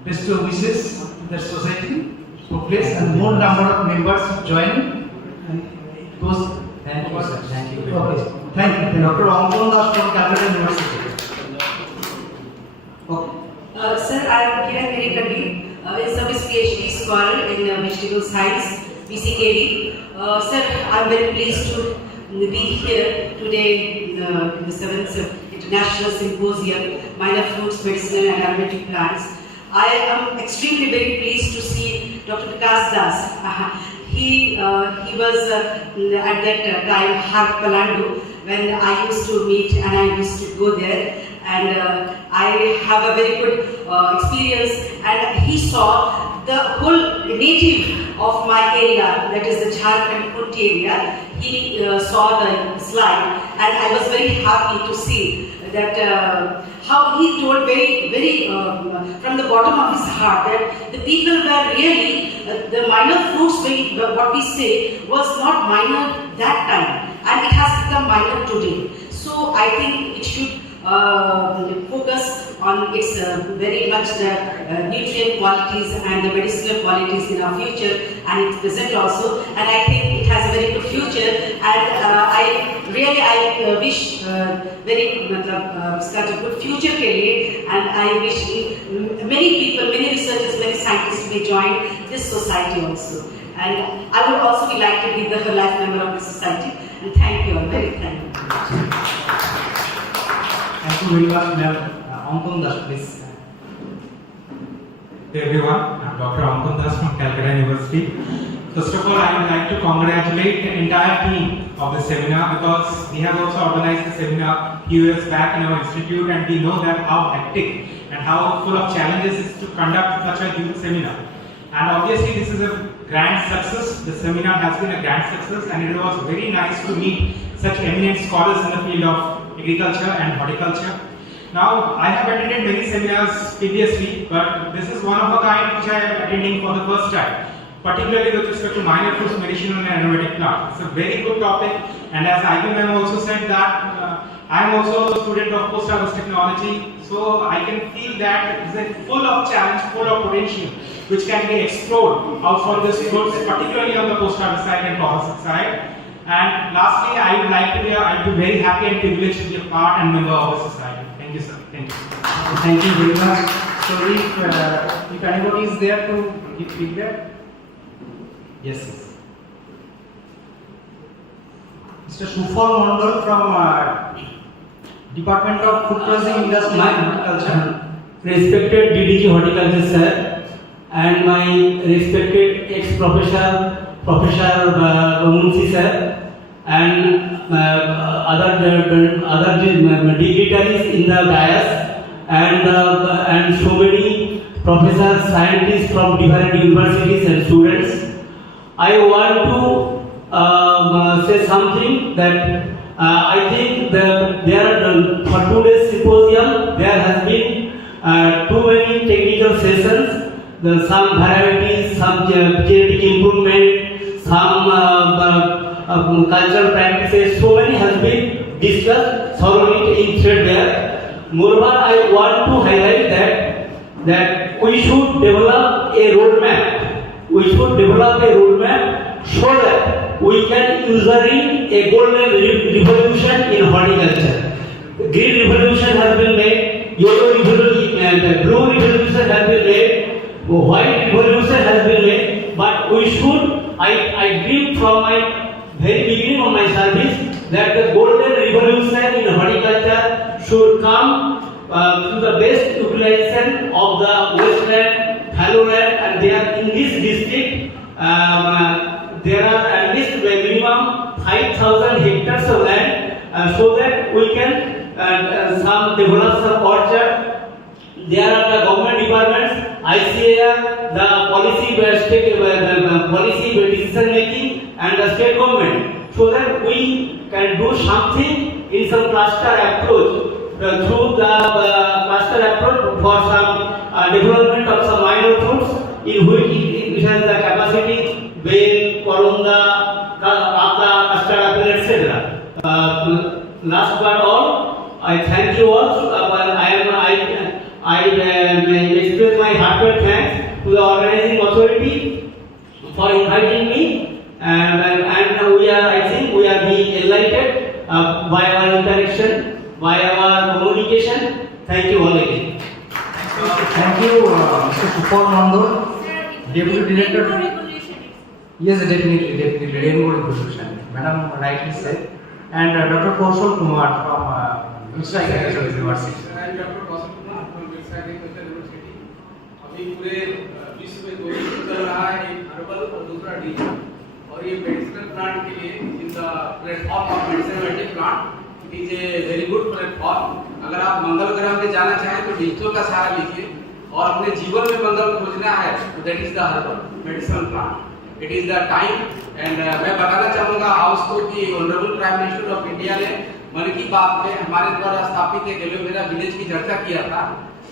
best wishes to the society progress and more number of members join, and it goes. Thank you, sir. Thank you. Okay. Thank you. Dr. Angton Das from Calcutta University. Okay. Sir, I am Kiran Merikandi, a service PhD scholar in vegetable science, BCKD. Sir, I am very pleased to be here today in the 7th International Symposium, Minor Fruits, Medicinal and Aromatic Plants. I am extremely very pleased to see Dr. Vikas Das. He was at that time Har Palandu when I used to meet and I used to go there, and I have a very good experience, and he saw the whole native of my area, that is the Jharkhand Kunti area. He saw the slide, and I was very happy to see that how he told very from the bottom of his heart that the people were really the minor fruits, what we say was not minor that time, and it has become minor today. So I think it should focus on its very much the nutrient qualities and the medicinal qualities in our future and its present also, and I think it has a very good future, and I wish very such a good future ke liye, and I wish many people, many researchers, many scientists may join this society also, and I would also be like to be the life member of this society, and thank you all, very thank you. Thank you very much, ma'am. Angton Das, please. Hey everyone, I'm Dr. Angton Das from Calcutta University. First of all, I would like to congratulate the entire team of the seminar, because we have also organized the seminar a few years back in our institute, and we know that how hectic and how full of challenges it is to conduct such a huge seminar. And obviously this is a grand success. The seminar has been a grand success, and it was very nice to meet such eminent scholars in the field of agriculture and horticulture. Now, I have attended many seminars previously, but this is one of a kind which I am attending for the first time, particularly with respect to minor fruits, medicinal and aromatic plants. It's a very good topic, and as IBM also said that I am also a student of post-harvest technology, so I can feel that it is full of challenge, full of potential, which can be explored out for this fruits, particularly on the post-harvest side and processing side. And lastly, I would like to be, I would be very happy and privileged to be a part and member of the society. Thank you, sir. Thank you. Thank you very much. So if anybody is there to give feedback, yes. Mr. Sufal Mondal from Department of Food Processing Industry and Horticulture. Respected DDG Horticulture sir, and my respected ex-professor Professor Munshi sir, and other dignitaries in the dais, and so many professors, scientists from different universities and students. I want to say something that I think that there for today's symposium there has been too many technical sessions, some varieties, some genetic improvement, some cultural practices, so many has been discussed thoroughly in threadbare. Moreover, I want to highlight that we should develop a roadmap. We should develop a roadmap so that we can usher in a golden revolution in horticulture. Green revolution has been made, yellow revolution, blue revolution has been made, white revolution has been made, but we should, I dream from my very beginning of my service that the golden revolution in horticulture should come to the best utilization of the wasteland, fallow land, and there in this district there are at least minimum 5,000 hectares of land so that we can develop some orchard. There are the government departments, ICAR, the policy decision making, and the state government, so that we can do something in some cluster approach through the cluster approach for some development of some minor fruits in which it has the capacity, bale, korunda, apla, custard apple, etc. Last but all, I thank you all. I express my heartfelt thanks to the organizing authority for inviting me, and we are, I think, we are being enlightened by our interaction, by our communication. Thank you all again. Thank you, Mr. Supal Mandor, Deputy Director. Yes, definitely, Rainbow Revolution. Madam rightly said. And Dr. Kaushal Kumar from Visva Agricultural University. And Dr. Kaushal Kumar from Visva Agricultural University. अभी पूरे विश्व में 2 चल रहा है, एक herbal और दूसरा डीजल, और ये मेडिसिनल प्लांट के लिए in the platform of medicinal plant, it is a very good platform. अगर आप मंगल ग्रह पे जाना चाहें तो डिजिटल का सहारा लीजिए, और अपने जीवन में मंगल खोजना है तो that is the herbal medicinal plant. It is the time. And मैं बताना चाहूँगा हाउस को कि honourable prime minister of India ने मन की बात में हमारे द्वारा स्थापित एक एलोवेरा विलेज की चर्चा किया था,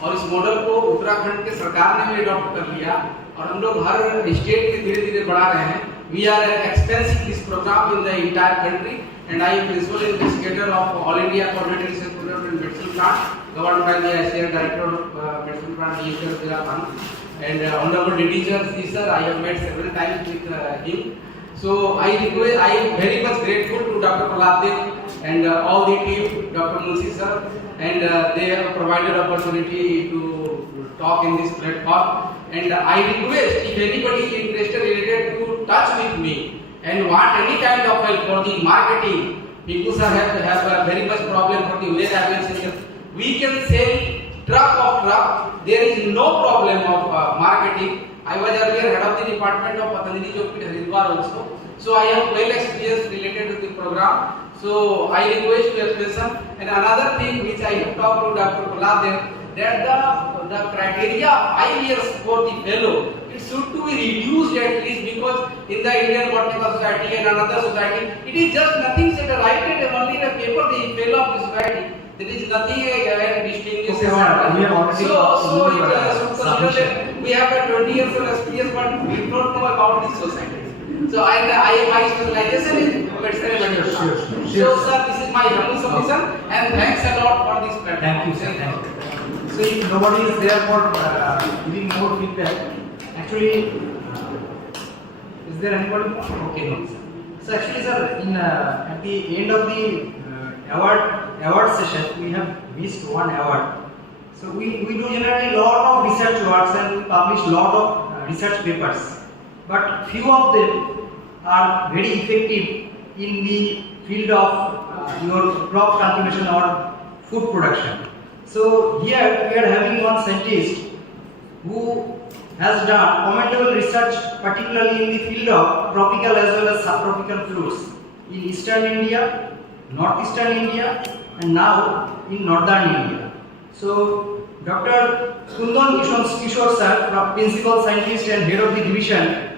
और इस मॉडल को उत्तराखंड के सरकार ने भी अडॉप्ट कर लिया, और हम लोग हर स्टेट में धीरे धीरे बढ़ा रहे हैं. We are expanding this programme in the entire country, and I am principal investigator of All India Coordinated Research Programme in medicine plant governed by the ICAR director of medicine plant and Honorable Director sir, I have met several times with him. So I am very much grateful to Dr. Palli and all the team, Dr. Munshi sir, and they have provided opportunity to talk in this platform. And I request if anybody is interested related to touch with me and want any kind of help for the marketing, people have a very much problem for the warehousing. We can sell truck of truck. There is no problem of marketing. I was earlier head of the department of Patanjali Jyoti Haridwar also. So I am well experienced related to the program. So I request your attention. And another thing which I have talked to Dr. Palli, that the criteria 5 years for the fellow, it should to be reduced at least, because in the Indian Botanical Society and another society, it is just nothing said, write it only in a paper, the fellow of the society. There is nothing distinguished. So we have a 20 years of experience, but we don't know about this society. So my specialization is medicinal. So sir, this is my humble submission, and thanks a lot for this platform. Thank you, sir. Thank you. So if nobody is there for giving more feedback, actually, is there anybody more? Okay, no. So actually, sir, at the end of the award session, we have missed one award. So we do generally lot of research works and we publish lot of research papers, but few of them are very effective in the field of your crop cultivation or food production. So here we are having one scientist who has done commendable research, particularly in the field of tropical as well as subtropical fruits in eastern India, northeastern India, and now in northern India. So Dr. Kundan Kishore sir, principal scientist and head of the division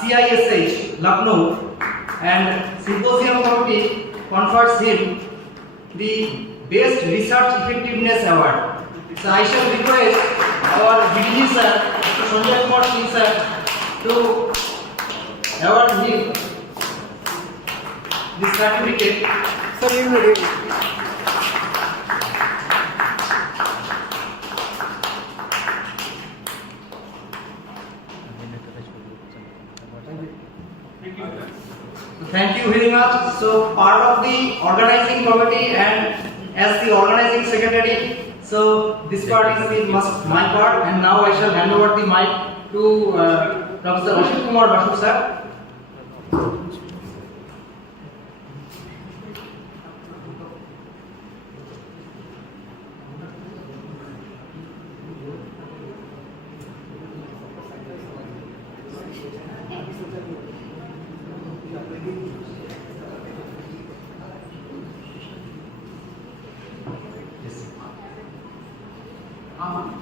CISH Lucknow, and symposium committee confers him the Best Research Effectiveness Award So I shall request our DDG sir, Mr. Sanjay Kumar Singh sir, to award him this certificate. Sir, you will read it. Thank you very much. So part of the organizing committee and as the organizing secretary, so this part is my part, and now I shall hand over the mic to Professor Ashit Kumar Basu sir.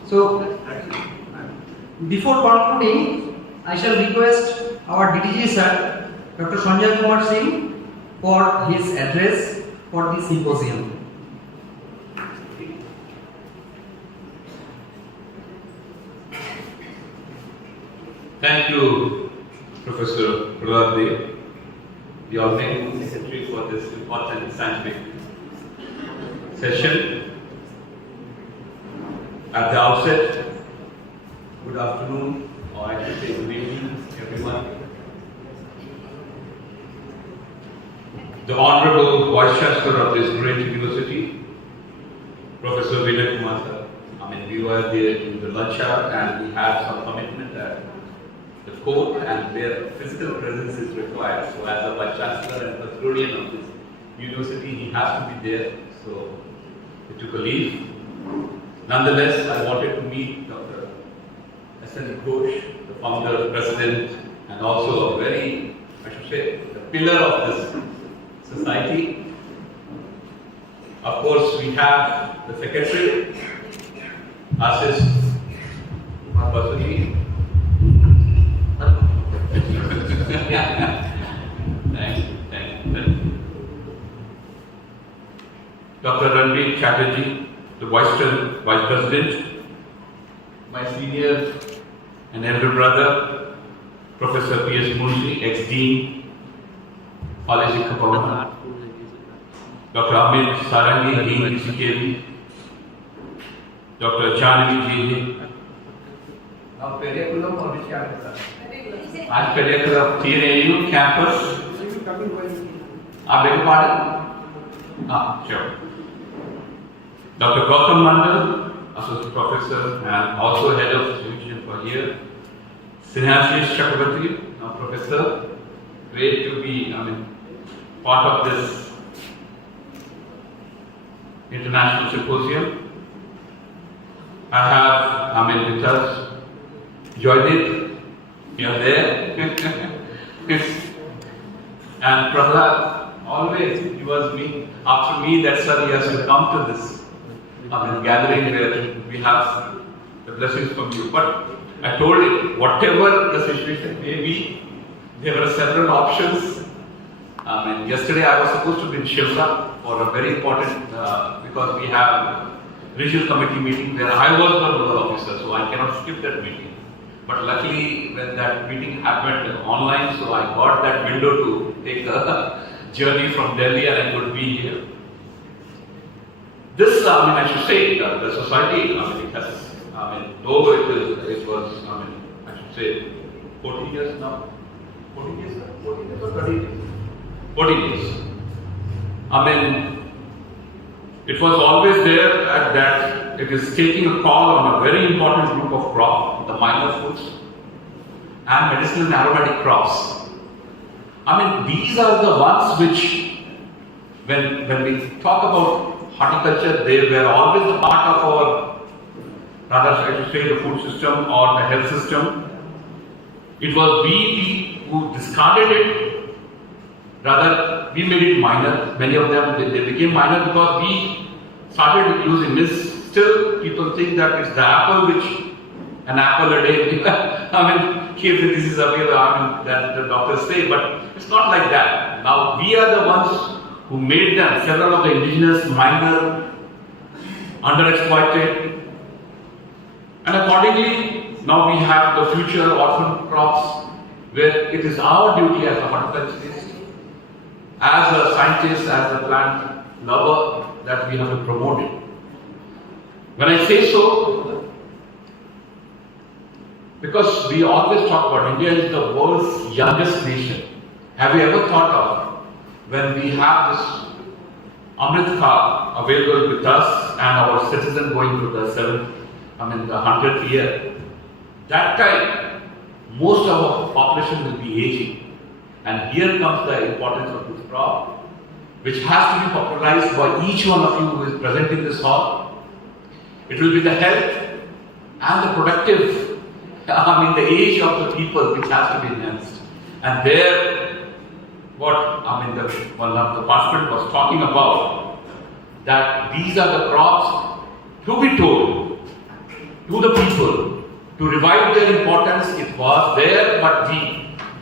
So, before concluding, I shall request our DDG sir, Dr. Sanjay Kumar Singh, for his address for the symposium. Thank you, Professor Bharati, the organizing secretary, for this important scientific session. At the outset, good afternoon, or I should say good evening, everyone. The Honorable Vice Chancellor of this great university, Professor Vinay Kumar sir. We were there in the lunch hour and we had some commitment at the court and where physical presence is required. So as a Vice Chancellor and custodian of this university, he has to be there. So he took a leave. Nonetheless, I wanted to meet Dr. S.N. Ghosh, the founder, president, and also a very, I should say, the pillar of this society. Of course, we have the secretary, Assist Bharati. Thank you. Dr. Ranveer Chatterjee, the Vice President, my senior and elder brother, Professor P.S. Munshi, ex-Dean, Palli, Bhavan, Dr. Amit Sarangi, Dean, UCKV, Dr. Chanvi Ji. Now, curriculum or which campus? आज curriculum of TNAU campus. I beg your pardon? Sure. Dr. Gautam Mandal, Associate Professor and also Head of Division for here. Sinhashish Chakrabarti, Professor. Great to be part of this international symposium. I have with us Joydip, you're there. And Prahlad, always he was me. After me, that's why he has to come to this gathering where we have the blessings from you. But I told him, whatever the situation may be, there were several options. Yesterday I was supposed to be in Shivla for a very important, because we have regional committee meeting where I was the nodal officer, so I cannot skip that meeting. But luckily, when that meeting happened online, so I got that window to take a journey from Delhi and I could be here. This, I should say, the society, it has, though it was, I should say, 14 years now. 14 years or 30 years? 14 years. It was always there that it is taking a call on a very important group of crops, the minor foods and medicinal and aromatic crops. These are the ones which, when we talk about horticulture, they were always a part of our, rather I should say, the food system or the health system. It was we who discarded it. Rather, we made it minor. Many of them, they became minor because we started using this. Still, people think that it's the apple which, an apple a day, keeps the disease away, that the doctors say, but it's not like that. Now, we are the ones who made them, several of the indigenous, minor, underexploited, And accordingly, now we have the future orphan crops, where it is our duty as a horticulturist, as a scientist, as a plant lover, that we have to promote it. When I say so, because we always talk about India is the world's youngest nation. Have you ever thought of when we have this Amrit Kaal available with us and our citizen going to the 100th year? That time, most of our population will be aging. And here comes the importance of this crop, which has to be popularized by each one of you who is present in this hall. It will be the health and the productive, the age of the people which has to be enhanced. And there, one of the participants was talking about, that these are the crops to be told to the people, to revive their importance. It was there, but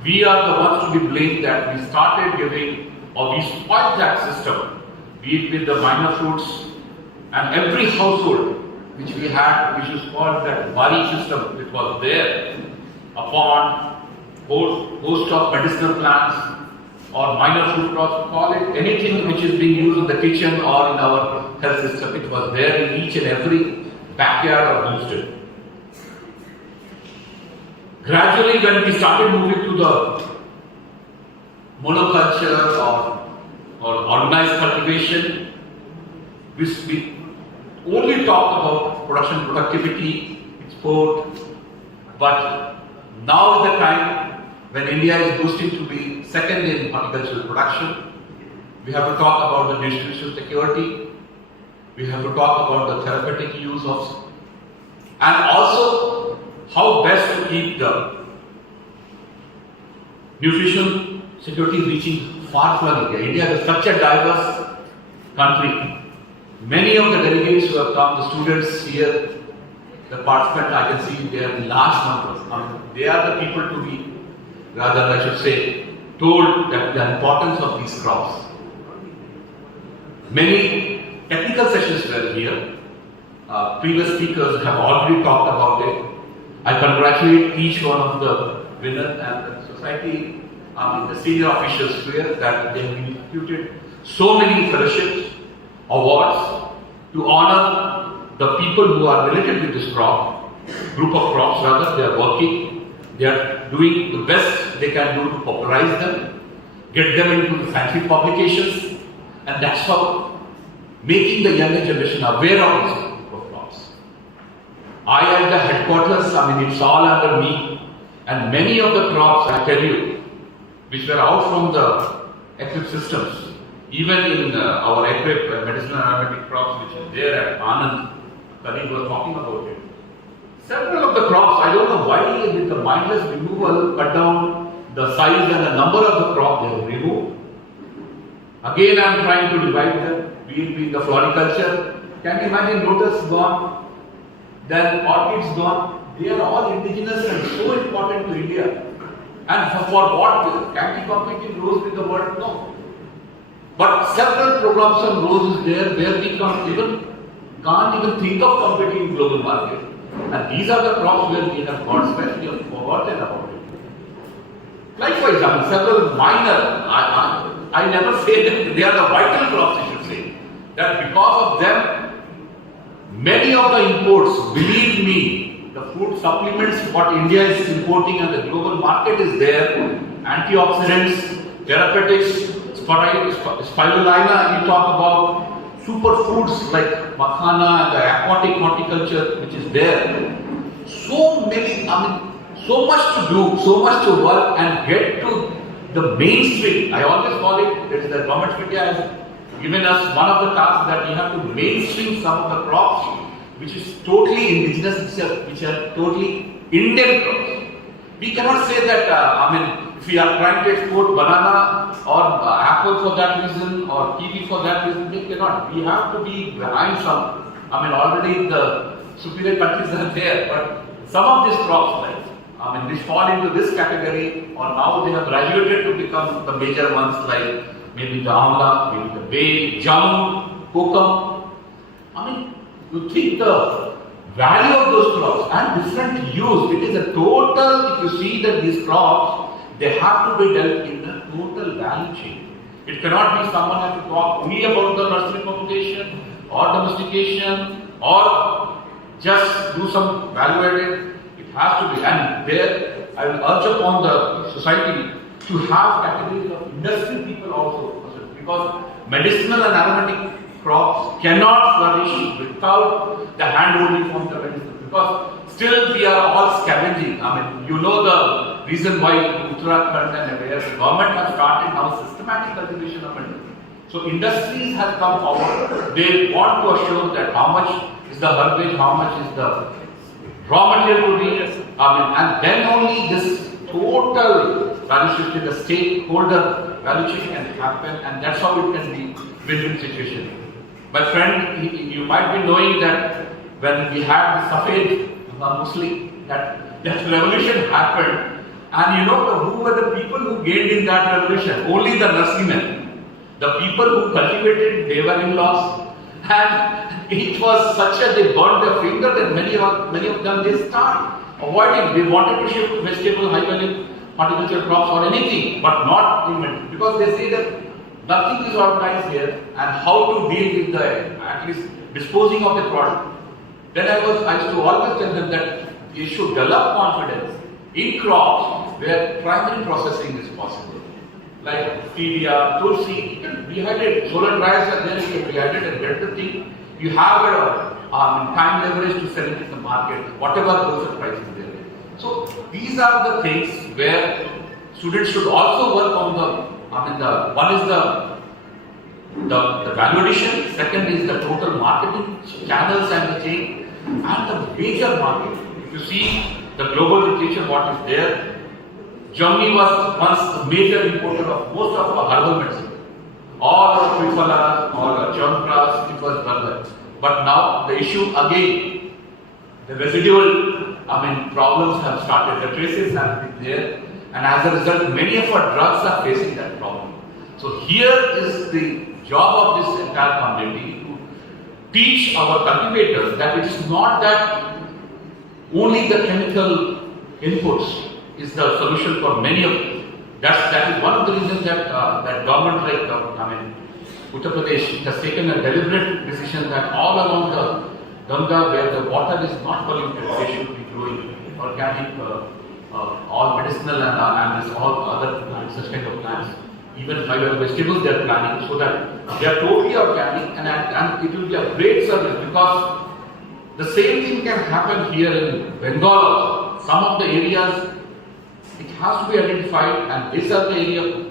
we are the ones to be blamed that we started giving, or we spoiled that system, be it with the minor fruits, and every household which we had, which was called that Bari system, it was there upon host of medicinal plants or minor fruit crops, call it anything which is being used in the kitchen or in our health system, it was there in each and every backyard or homestead. Gradually, when we started moving to the monoculture or organized cultivation, we only talk about production, productivity, export, but now is the time when India is boosting to be second in horticultural production. We have to talk about the nutritional security, we have to talk about the therapeutic use of, and also how best to keep the nutritional security reaching far-flung India. India is such a diverse country. Many of the delegates who have come, the students here, the participants, I can see they are in large numbers. They are the people to be, rather I should say, told that the importance of these crops. Many technical sessions were here. Previous speakers have already talked about it. I congratulate each one of the winners and the society, the senior officials here, that they have instituted so many fellowships, awards to honor the people who are related with this group of crops rather. They are working, they are doing the best they can do to popularize them, get them into the scientific publications, and that's how making the younger generation aware of this group of crops. I at the headquarters, it's all under me, and many of the crops, I tell you, which were out from the equip systems, even in our equip medicinal and aromatic crops, which is there at Anand, Palli was talking about it. Several of the crops, I don't know why with the mindless removal, cut down the size and the number of the crop they have removed. Again, I am trying to revive them, be it in the floriculture. Can you imagine lotus gone, then orchids gone? They are all indigenous and so important to India. And for what? Can we compete in rose with the world? No. But several programs on rose is there where we can't even think of competing in global market. And these are the crops where we have got specially forgotten about it. Likewise, several minor, I never say that they are the vital crops, I should say. That because of them, many of the imports, believe me, the food supplements what India is importing and the global market is there, antioxidants, therapeutics, spirulina, you talk about superfoods like makhana and the aquatic horticulture which is there. So many, so much to do, so much to work and get to the mainstream. I always call it, that is the government of India has given us one of the tasks that we have to mainstream some of the crops which is totally indigenous, which are totally Indian crops. We cannot say that, if we are trying to export banana or apple for that reason or kiwi for that reason, we cannot. We have to be behind some. Already the superior countries are there, but some of these crops, which fall into this category, or now they have graduated to become the major ones, like maybe the amla, maybe the bay, jamun, kokum. You think the value of those crops and different use. It is a total, if you see that these crops, they have to be dealt in a total value chain. It cannot be someone has to talk only about the nursery propagation or domestication or just do some value added. It has to be, and there I will urge upon the society to have categories of industry people also, because medicinal and aromatic crops cannot flourish without the hand-holding from the medicinal, because still we are all scavenging. I mean, you know the reason why Uttarakhand and where the government has started now systematic cultivation of medicinal. So industries have come forward. They want to assure that how much is the herbage, how much is the raw material to be, and then only this total value system, the stakeholder value chain can happen, and that's how it can be win-win situation. My friend, you might be knowing that when we had the Safed Muslim, that revolution happened, and you know who were the people who gained in that revolution? Only the nurserymen. The people who cultivated, they were in loss, and it was such a, they burned their finger that many of them, they start avoiding. They wanted to shift vegetable, high value horticulture crops or anything, but not in, because they say that nothing is organized here, and how to deal with the, at least disposing of the product. Then I used to always tell them that you should develop confidence in crops where primary processing is possible. Like stevia, tulsi, you can dehydrate. Solar dryers are there, you can dehydrate and get the thing. You have a time leverage to sell it in the market, whatever goes the price is there. So these are the things where students should also work on the, one is the value addition, second is the total marketing channels and the chain, and the major market. If you see the global literature, what is there, Germany was once a major importer of most of our herbal medicine. All our Visva, all our germ grass, it was herbal. But now the issue again, the residual, problems have started. The traces have been there, and as a result, many of our drugs are facing that problem. So here is the job of this entire community to teach our cultivators that it's not that only the chemical inputs is the solution for many of them. That is one of the reasons that that government like Uttar Pradesh has taken a deliberate decision that all along the Ganga, where the water is not polluted, they should be growing organic, all medicinal and this all other plants, such kind of plants. Even fiber vegetables they are planting, so that they are totally organic, and it will be a great service, because the same thing can happen here in Bengal. Some of the areas, it has to be identified, and these are the area.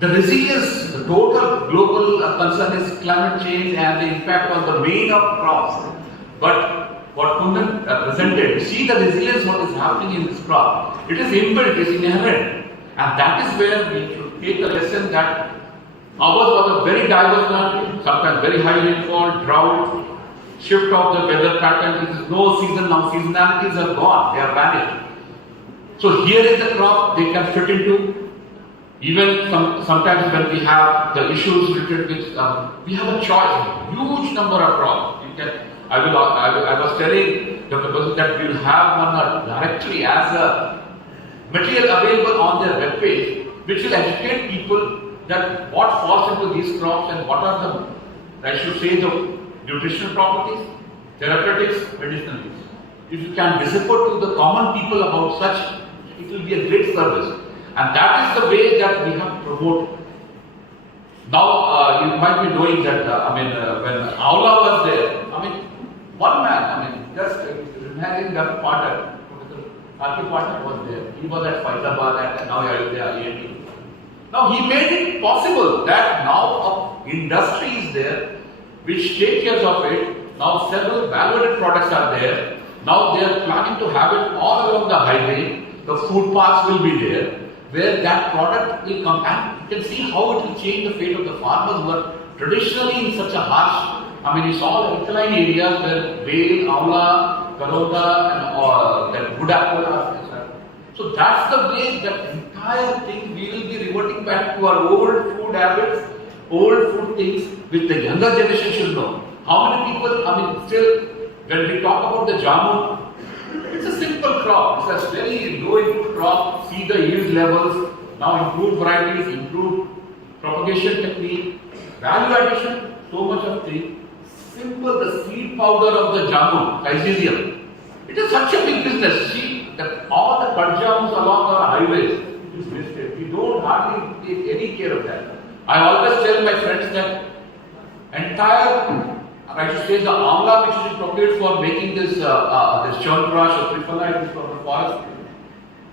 The resilience, the total global concern is climate change and the impact on the main of crops. But what Kundan presented, see the resilience what is happening in this crop. It is inbuilt, it is inherent, and that is where we should take a lesson that ours was a very diverse land, sometimes very high rainfall, drought, shift of the weather pattern. It is no season now. Seasonalities are gone; they are vanished. So here is the crop they can fit into. Even sometimes when we have the issues related with, we have a choice, huge number of crops. You can, I was telling Dr. Bhavan that we will have one directory as a material available on their web page, which will educate people that what falls into these crops and what are the, I should say, the nutritional properties, therapeutics, medicinal use. If you can disseminate to the common people about such, it will be a great service. And that is the way that we have to promote. Now, you might be knowing that, when Aula was there, one man, just remaining that partner, Arki partner was there. He was at Faizabad and now Ayodhya, ANT. Now, he made it possible that now an industry is there which takes care of it. Now, several valued products are there. Now, they are planning to have it all along the highway. The food parks will be there, where that product will come, and you can see how it will change the fate of the farmers who are traditionally in such a harsh, it's all alkaline areas where Bale, Aula, Garoda and that good apple are there. So that's the way that entire thing we will be reverting back to our old food habits, old food things which the younger generation should know. How many people, still When we talk about the jamun, it's a simple crop. It's a very low input crop. See the yield levels. Now improved varieties, improved propagation technique, value addition, so much of thing. Simple, the seed powder of the jamun, Lycesium. It is such a big business. See that all the kadjams along our highways, it is listed. We don't hardly take any care of that. I always tell my friends that entire, I should say, the amla which is procured for making this churn-brush or triphala is from the forest.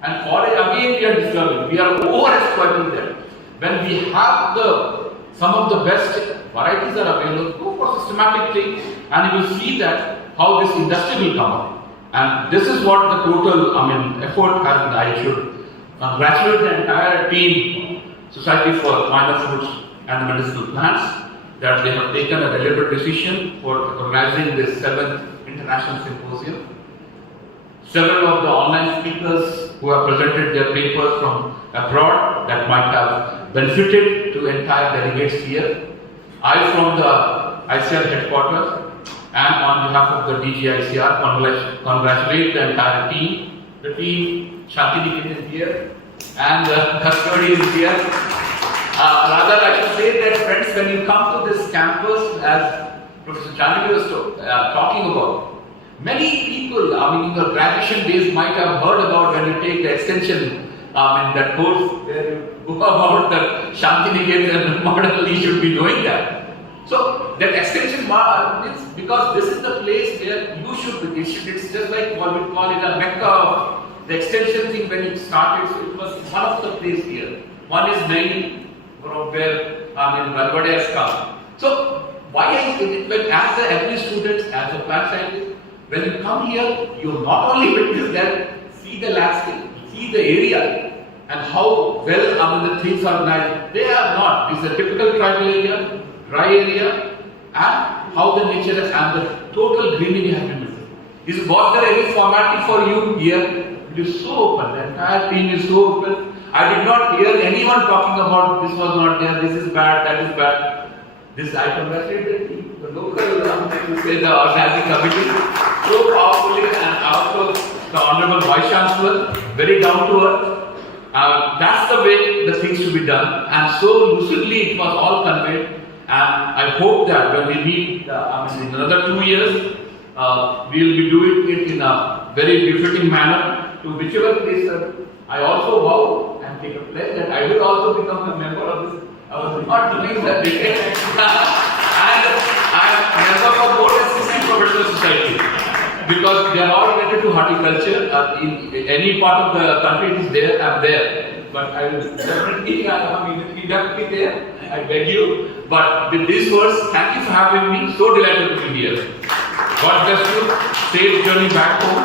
And forage again we are disturbing. We are over-exploiting them. When we have some of the best varieties are available, go for systematic thing, and you will see that how this industry will come up. And this is what the total, effort has been. I should congratulate the entire team, Society for Minor Fruits and Medicinal Plants, that they have taken a deliberate decision for organizing this 7th International Symposium. Several of the online speakers who have presented their papers from abroad that might have benefited to entire delegates here. I from the ICR headquarters and on behalf of the DGICR congratulate the entire team. The team, Shantini is here and the custodian is here. Rather, I should say that friends, when you come to this campus, as Professor Chandni was talking about, many people, in your graduation days might have heard about when you take the extension, that course where you go about the Shantiniketan model, you should be knowing that. So, that extension means because this is the place where you should be. It's just like what we call it a Mecca of the extension thing when it started. So, it was one of the places here. One is Naini, where Bharati has come. So, why I say it? As the agri students, as a plant scientist, when you come here, you not only witness that, see the landscape, see the area, and how well the things are organized. They are not. It's a typical tribal area, dry area, and how the nature is and the total greenery has been built. Was there any formality for you here? It is so open. The entire team is so open. I did not hear anyone talking about this was not there, this is bad, that is bad. This I congratulate the team, the local, the organizing committee, so powerfully, and also the Honorable Vice Chancellor, very down to earth. That's the way the things should be done, and so lucidly it was all conveyed. And I hope that when we meet in another 2 years, we will be doing it in a very befitting manner to whichever place. I also vow and take a pledge that I will also become a member of this. I was not doing that before. And I am a member of both SCC Professional Society because they are all related to horticulture. In any part of the country it is there, I am there. But I will definitely, be there. I beg you. But with these words, thank you for having me. So delighted to be here. God bless you. Safe journey back home.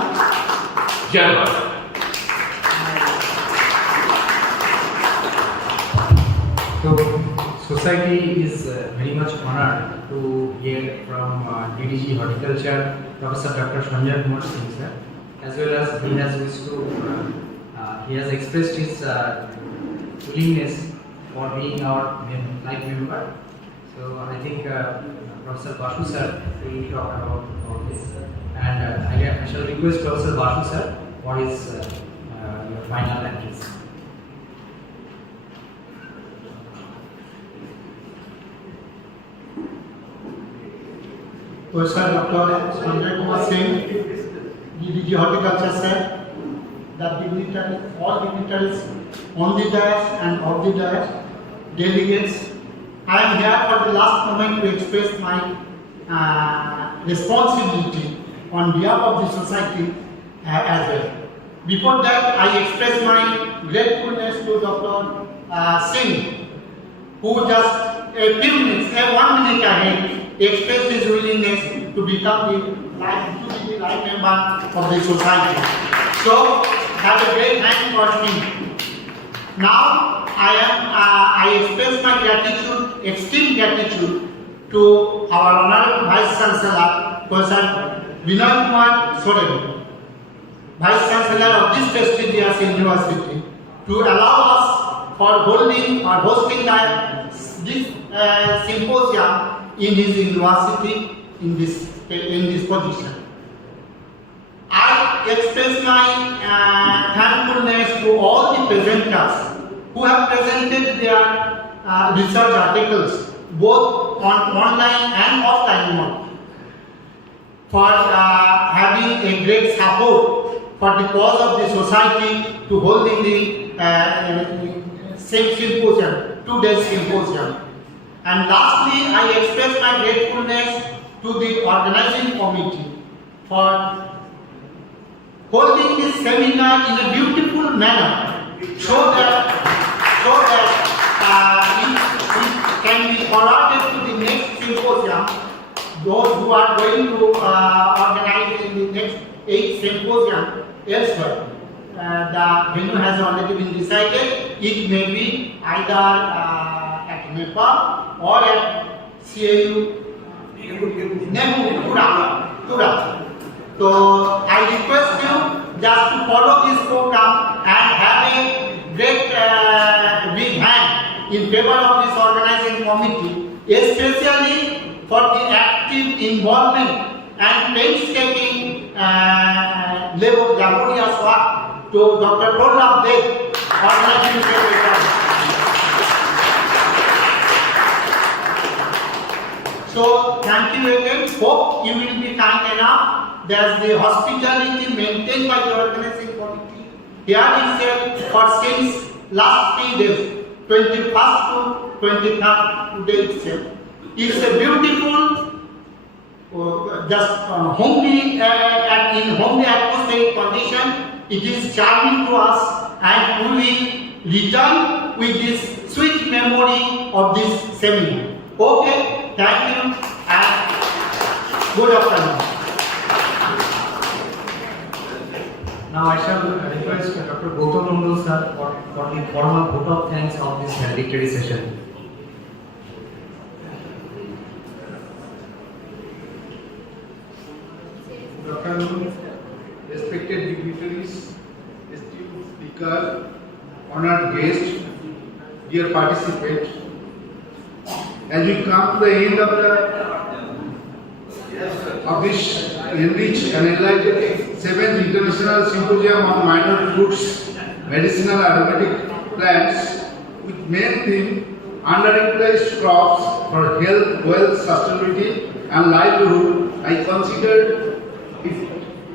Jai Bharat. So, society is very much honored to hear from DDG Horticulture, Professor Dr. Sanjay Kumar Singh sir, as well as he has wished to, he has expressed his willingness for being our life member. So, I think Professor Basu sir will talk about all this, and I shall request Professor Basu sir for his your final address. Professor Dr. Sanjay Kumar Singh, DDG Horticulture said that all dignitaries on the dais and off the dais, delegates, I am here for the last moment to express my responsibility on behalf of the society as well. Before that, I express my gratefulness to Dr. Singh, who just a few minutes, 1 minute ahead, expressed his willingness to become the life member of the society. So, that's a great thank for him. Now, I express my gratitude, extreme gratitude, to our Honorable Vice Chancellor, Professor Vinay Kumar Soren, Vice Chancellor of this prestigious university, to allow us for hosting this symposium in his university in this position. I express my thankfulness to all the presenters who have presented their research articles both on online and offline mode, for having a great support for the cause of the society to holding the same symposium, 2 days symposium. And lastly, I express my gratefulness to the organizing committee for holding this seminar in a beautiful manner, so that it can be forwarded to the next symposium. Those who are going to organize in the next 8 symposium elsewhere. The venue has already been decided. It may be either at MEPA or at CAU Tura. So I request you just to follow this program and have a great big hand in favor of this organizing committee, especially for the active involvement and painstaking laborious work to Dr. Prolab Dev, organizing secretary. So thank you again. Hope you will be kind enough. There's the hospitality maintained by the organizing committee. Here itself for since last 3 days, 21st to 23rd today itself. It's a beautiful, just homely, in homely atmospheric condition. It is charming to us, and we will return with this sweet memory of this seminar. Okay, thank you and good afternoon. Now I shall request Dr. Gautam Mondal sir for the formal vote of thanks of this valedictory session. Good afternoon, respected dignitaries, esteemed speaker, honored guest, dear participants. As we come to the end of this enriched and enlightened 7th International Symposium on Minor Fruits, Medicinal Aromatic Plants, with main theme underutilized crops for health, wealth, sustainability and livelihood, I consider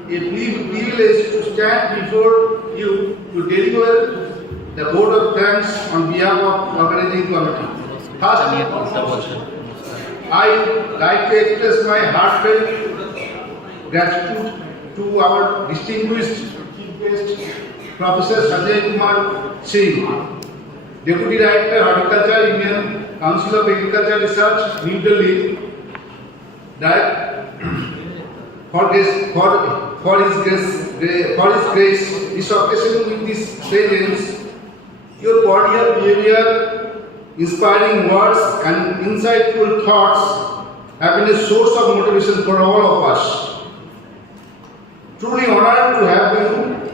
it a privilege to stand before you to deliver the vote of thanks on behalf of organizing committee. First, I like to express my heartfelt gratitude to our distinguished chief guest, Professor Sanjay Kumar Singh, Deputy Director, Horticulture, Indian Council of Agriculture Research, New Delhi, for his grace, this occasion with this presence, your cordial behavior, inspiring words and insightful thoughts have been a source of motivation for all of us. Truly honored to have you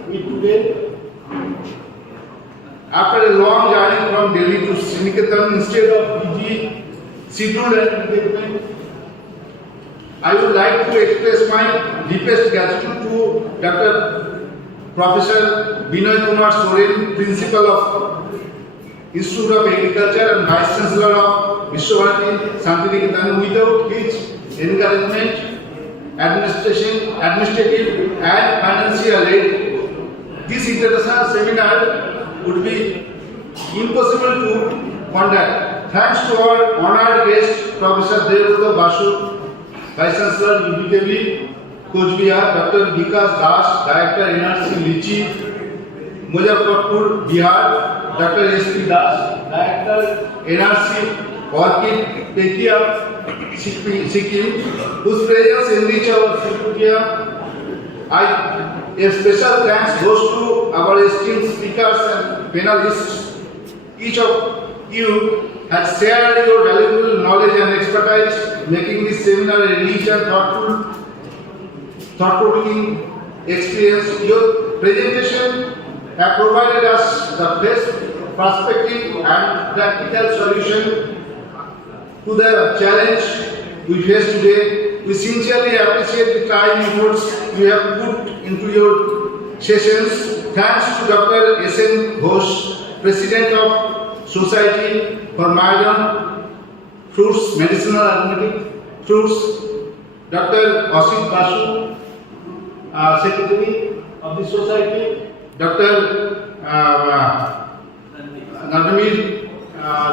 with today. After a long journey from Delhi to Srinagar instead of busy schedule and engagement, I would like to express my deepest gratitude to Dr. Professor Binoy Kumar Soren, Principal of Institute of Agriculture and Vice Chancellor of Visva Bharati, Santiniketan. Without his encouragement, administrative and financial aid, this international seminar would be impossible to conduct. Thanks to our honored guest, Professor Devrata Basu, Vice Chancellor, UBKB, Coach Bihar, Dr. Vikas Das, Director, NRC, Lichi, Muzaffarpur, Bihar, Dr. S.P. Das, Director, NRC, Orchid, Pekia, Sikkim, whose presence enrich our symposium. A special thanks goes to our esteemed speakers and panelists. Each of you has shared your valuable knowledge and expertise, making this seminar a rich and thought-provoking experience. Your presentation have provided us the best perspective and practical solution to the challenge we face today. We sincerely appreciate the time and efforts you have put into your sessions. Thanks to Dr. S.N. Ghosh, President of Society for Modern Fruits, Medicinal Aromatic Fruits, Dr. Asit Basu, Secretary of the Society, Dr. Nadamir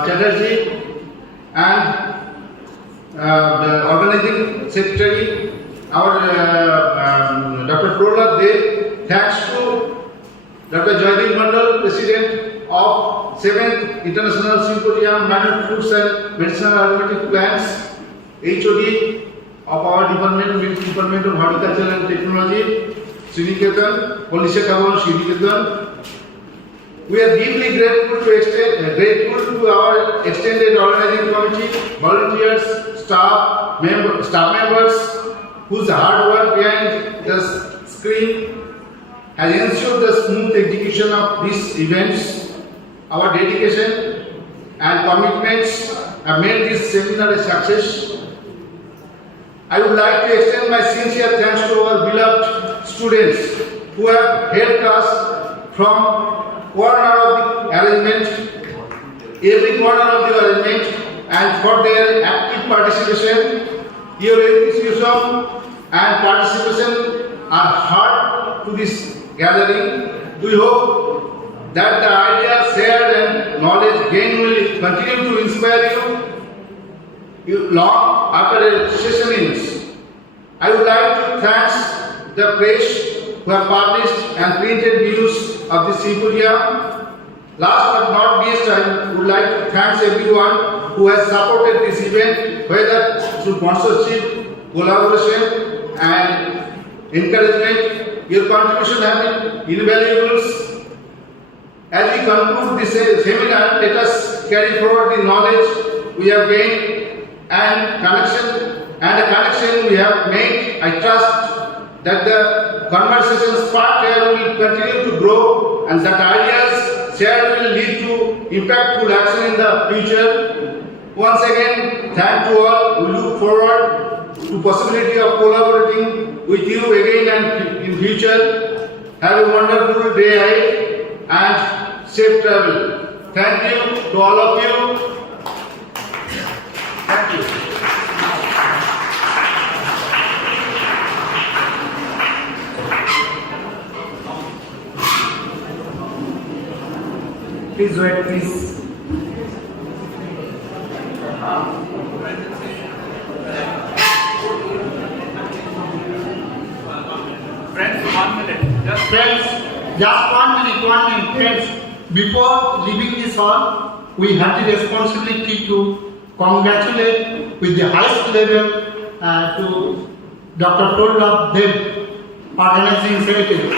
Chatterjee, and the Organizing Secretary, our Dr. Prolad Dev. Thanks to Dr. Jaydeep Mandal, President of 7th International Symposium, Managed Fruits and Medicinal Aromatic Plants, HOD of our Department of Horticulture and Technology, Sriniketan, Polisha Kavan, Sriniketan. We are deeply grateful to our extended organizing committee, volunteers, staff members whose hard work behind the screen has ensured the smooth execution of these events. Our dedication and commitments have made this seminar a success. I would like to extend my sincere thanks to our beloved students who have helped us from corner of the arrangement, every corner of the arrangement, and for their active participation. Your enthusiasm and participation are hard to this gathering. We hope that the ideas shared and knowledge gained will continue to inspire you long after a session ends. I would like to thank the press who have published and printed news of the symposium. Last but not least, I would like to thank everyone who has supported this event, whether through sponsorship, collaboration, and encouragement. Your contribution has been invaluable. As we conclude this seminar, let us carry forward the knowledge we have gained and the connection we have made. I trust that the conversation sparked here will continue to grow and that ideas shared will lead to impactful action in the future. Once again, thank you all. We look forward to possibility of collaborating with you again and in future. Have a wonderful day ahead and safe travel. Thank you to all of you. Thank you. Please wait, please. Friends, 1 minute. Just 1 minute, friends. Before leaving this hall, we have the responsibility to congratulate with the highest level to Dr. Prolad Dev, Organizing Secretary.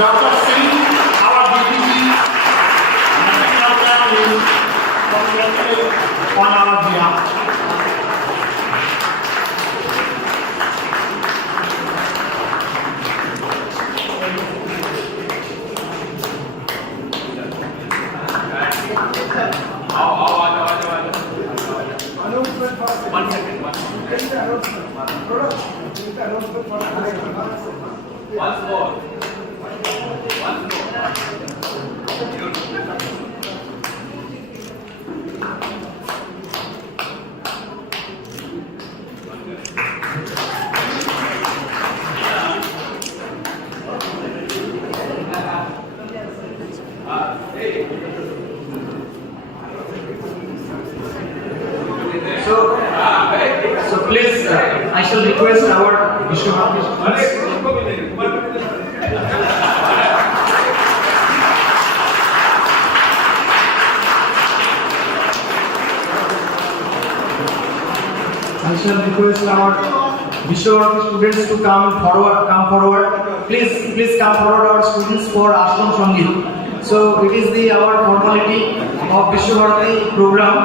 Dr. Singh, our deputy, will congratulate on our behalf. Once more. So please, I shall request our Visva. I shall request our Visva students to come forward. Please come forward, our students, for Ashram Sangeet. So it is our formality of Visva program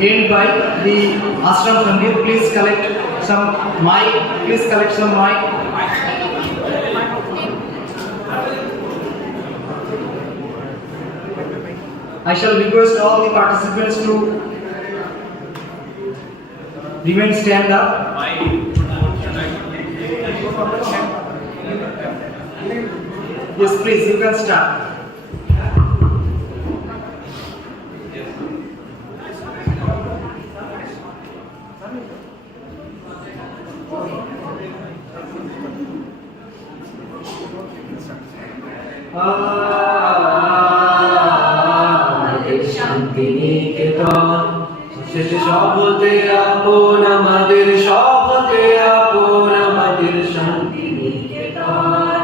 aimed by the Ashram Sangeet. Please collect some mic. I shall request all the participants to remain stand up. Yes, please, you can start. শেষে শপথে আপন আমাদের শপথে আপন আমাদের শান্তি নিকেতন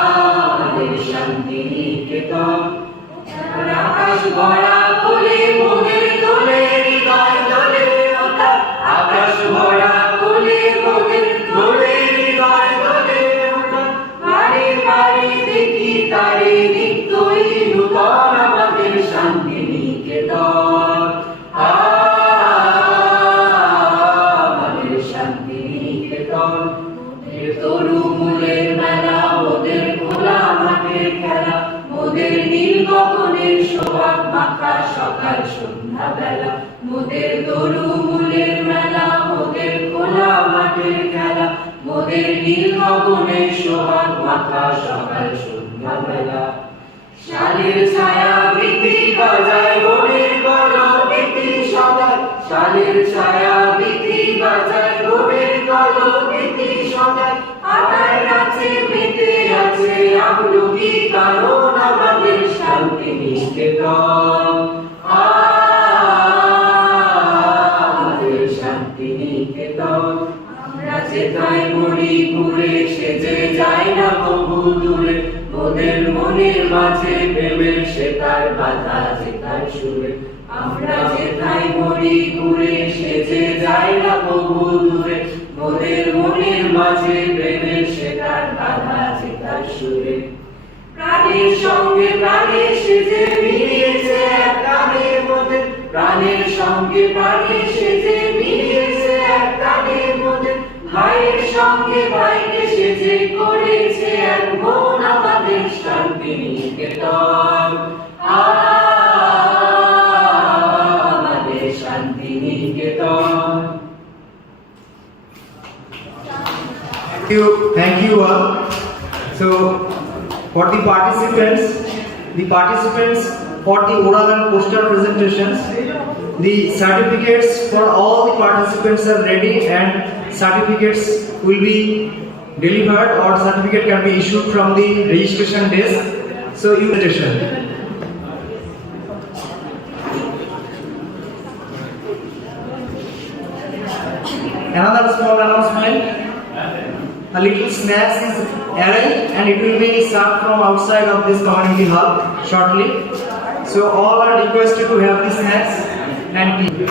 আমাদের শান্তি নিকেতন আকাশ ভরা ফুলে মোদের দোলে হৃদয় দোলে ওঠা আকাশ ভরা ফুলে মোদের দোলে হৃদয় দোলে ওঠা বাড়ি বাড়ি দেখি তারে নিত্যই নূতন আমাদের শান্তি নিকেতন আমাদের শান্তি নিকেতন তরু মূলের মেলা মোদের খোলা মাঠের খেলা মোদের নীল গগনের সোহাগ মাখা সকাল সন্ধ্যা বেলা মোদের তরু মূলের মেলা মোদের খোলা মাঠের খেলা মোদের নীল গগনের সোহাগ মাখা সকাল সন্ধ্যা বেলা শালের ছায়া বৃতি বাজায় বনের গলো বৃতি সদায় শালের ছায়া বৃতি বাজায় বনের গলো বৃতি সদায় আটার নাচে মেতে আছে আমলকি কারণ আমাদের শান্তি নিকেতন আমাদের শান্তি নিকেতন আমরা যেথায় মরি ঘুরে সেজে যাই না কবু দূরে মোদের মনের মাঝে প্রেমের সেতার বাধা যেতার সুরে আমরা যেথায় মরি ঘুরে সেজে যাই না কবু দূরে মোদের মনের মাঝে প্রেমের সেতার বাধা যেতার সুরে প্রাণের সঙ্গে প্রাণের সেজে মিলিয়েছে এক টানে মোদের প্রাণের সঙ্গে প্রাণের সেজে মিলিয়েছে এক টানে মোদের ভাইয়ের সঙ্গে ভাইকে সেজে করেছে এক মন আমাদের শান্তি নিকেতন আমাদের শান্তি নিকেতন Thank you all. So, for the participants for the oral and poster presentations, the certificates for all the participants are ready and certificates will be delivered or certificate can be issued from the registration desk. So, you registration. Another small announcement. A little snacks is arranged and it will be served from outside of this community hall shortly. So all are requested to have the snacks and tea.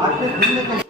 अच्छा